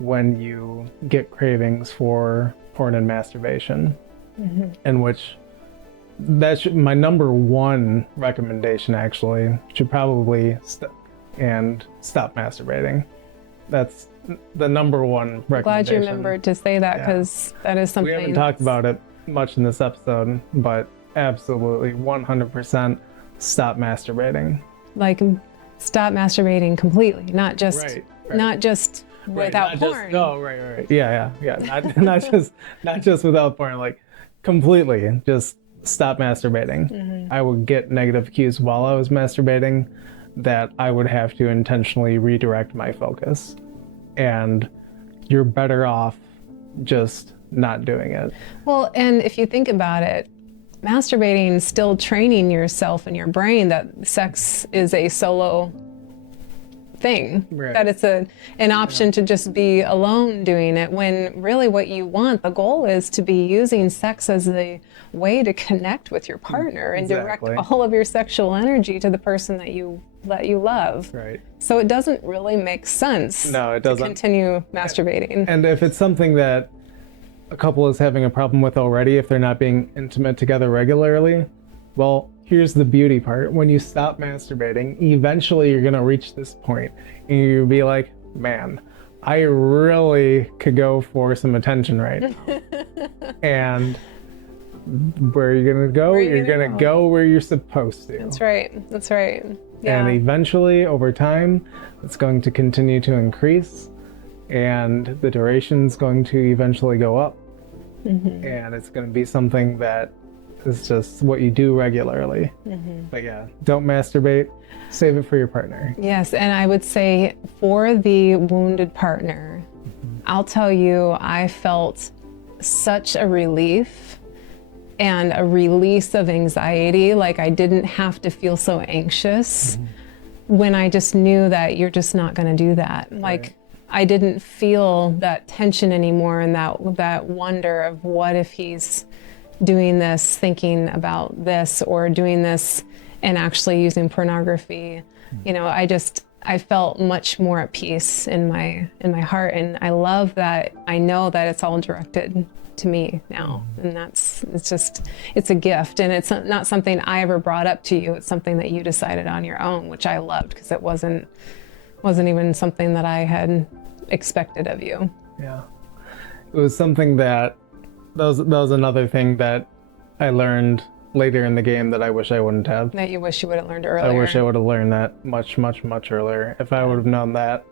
when you get cravings for porn and masturbation. In which my number 1 recommendation actually should probably stop masturbating. That's the number 1 recommendation. Glad you remembered to say that, because that is something. We haven't talked about it much in this episode, but absolutely 100% stop masturbating. Like, stop masturbating completely, not just Right. not just without porn. Right. Yeah. Not just without porn, like completely just stop masturbating. I would get negative cues while I was masturbating that I would have to intentionally redirect my focus. And you're better off just not doing it. Well, and if you think about it, masturbating is still training yourself and your brain that sex is a solo thing, Right. that it's an option to just be alone doing it, when really what you want, the goal is to be using sex as a way to connect with your partner and direct Exactly. all of your sexual energy to the person that you love. Right. So it doesn't really make sense No, it to doesn't. continue masturbating. And if it's something that a couple is having a problem with already, if they're not being intimate together regularly, well, here's the beauty part. When you stop masturbating, eventually you're going to reach this point and you'll be like, man, I really could go for some attention right now. And where are you going to go? Where are you You're gonna going to go where you're supposed to. That's right. That's right. Yeah. And eventually, over time, it's going to continue to increase, and the duration's going to eventually go up. And it's going to be something that is just what you do regularly. But yeah, don't masturbate. Save it for your partner. Yes, and I would say for the wounded partner, I'll tell you, I felt such a relief and a release of anxiety. Like I didn't have to feel so anxious when I just knew that you're just not going to do that. Like I didn't feel that tension anymore, and that wonder of what if he's doing this, thinking about this, or doing this and actually using pornography. You know, I felt much more at peace in my heart, and I love that I know that it's all directed to me now, and it's a gift, and it's not something I ever brought up to you. It's something that you decided on your own, which I loved, because it wasn't even something that I had expected of you. Yeah, it was something that was another thing that I learned later in the game that I wish I wouldn't have. That you wish you would have learned earlier. I wish I would have learned that much earlier. If I would have known that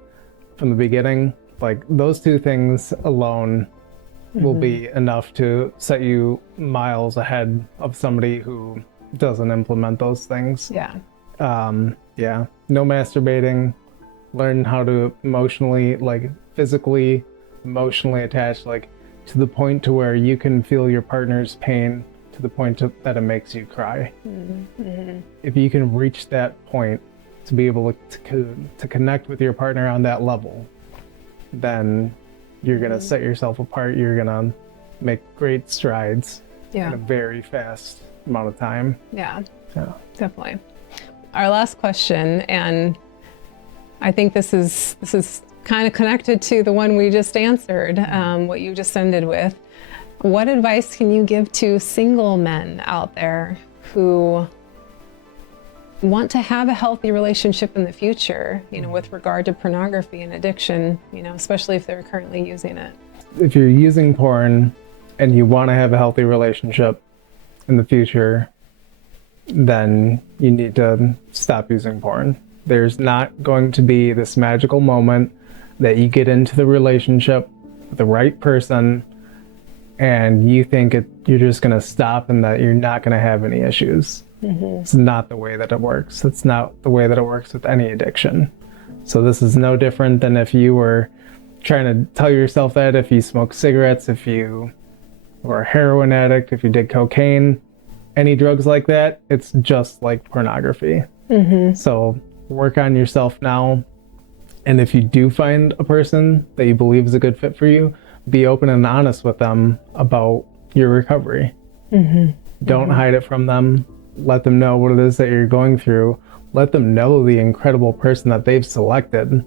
from the beginning, like those two things alone will be enough to set you miles ahead of somebody who doesn't implement those things. Yeah. Yeah. No masturbating. Learn how to emotionally, like physically, emotionally attach, like to the point to where you can feel your partner's pain to the point that it makes you cry. If you can reach that point to be able to connect with your partner on that level, then you're going to set yourself apart. You're going to make great strides in a very fast amount of time. Yeah, definitely. Our last question, and I think this is kind of connected to the one we just answered, what you just ended with. What advice can you give to single men out there who want to have a healthy relationship in the future, you know, with regard to pornography and addiction, you know, especially if they're currently using it? If you're using porn and you want to have a healthy relationship in the future, then you need to stop using porn. There's not going to be this magical moment that you get into the relationship with the right person and you think you're just going to stop and that you're not going to have any issues. It's not the way that it works. It's not the way that it works with any addiction. So this is no different than if you were trying to tell yourself that if you smoke cigarettes, if you were a heroin addict, if you did cocaine, any drugs like that, it's just like pornography. So work on yourself now. And if you do find a person that you believe is a good fit for you, be open and honest with them about your recovery. Don't hide it from them. Let them know what it is that you're going through. Let them know the incredible person that they've selected,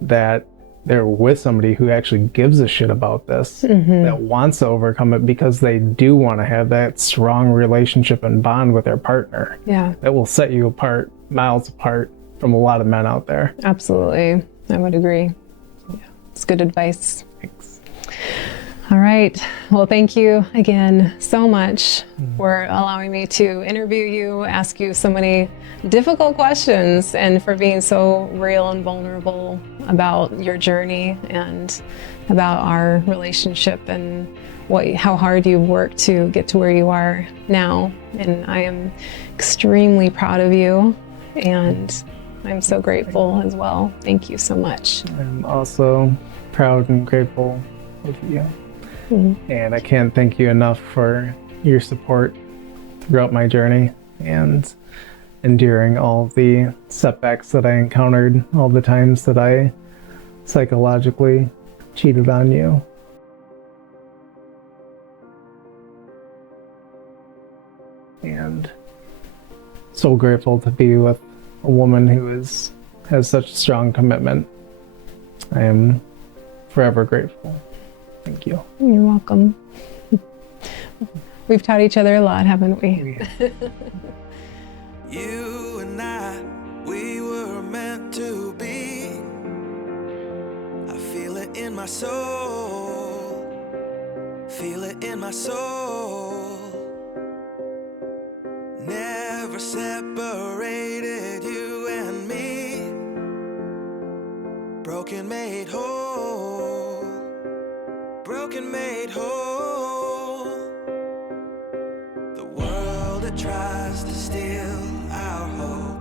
that they're with somebody who actually gives a shit about this, that wants to overcome it because they do want to have that strong relationship and bond with their partner. Yeah. That will set you apart, miles apart from a lot of men out there. Absolutely. I would agree. Yeah. It's good advice. Thanks. All right. Well, thank you again so much for allowing me to interview you, ask you so many difficult questions, and for being so real and vulnerable about your journey and about our relationship and how hard you've worked to get to where you are now. And I am extremely proud of you, and I'm so grateful as well. Thank you so much. I'm also proud and grateful of you. And I can't thank you enough for your support throughout my journey. And enduring all the setbacks that I encountered, all the times that I psychologically cheated on you. And so grateful to be with a woman who has such strong commitment. I am forever grateful. Thank you. You're welcome. We've taught each other a lot, haven't we? You and I, we were meant to be. I feel it in my soul. Feel it in my soul. Never separated, you and me. Broken made whole. Broken made whole. The world that tries to steal our hope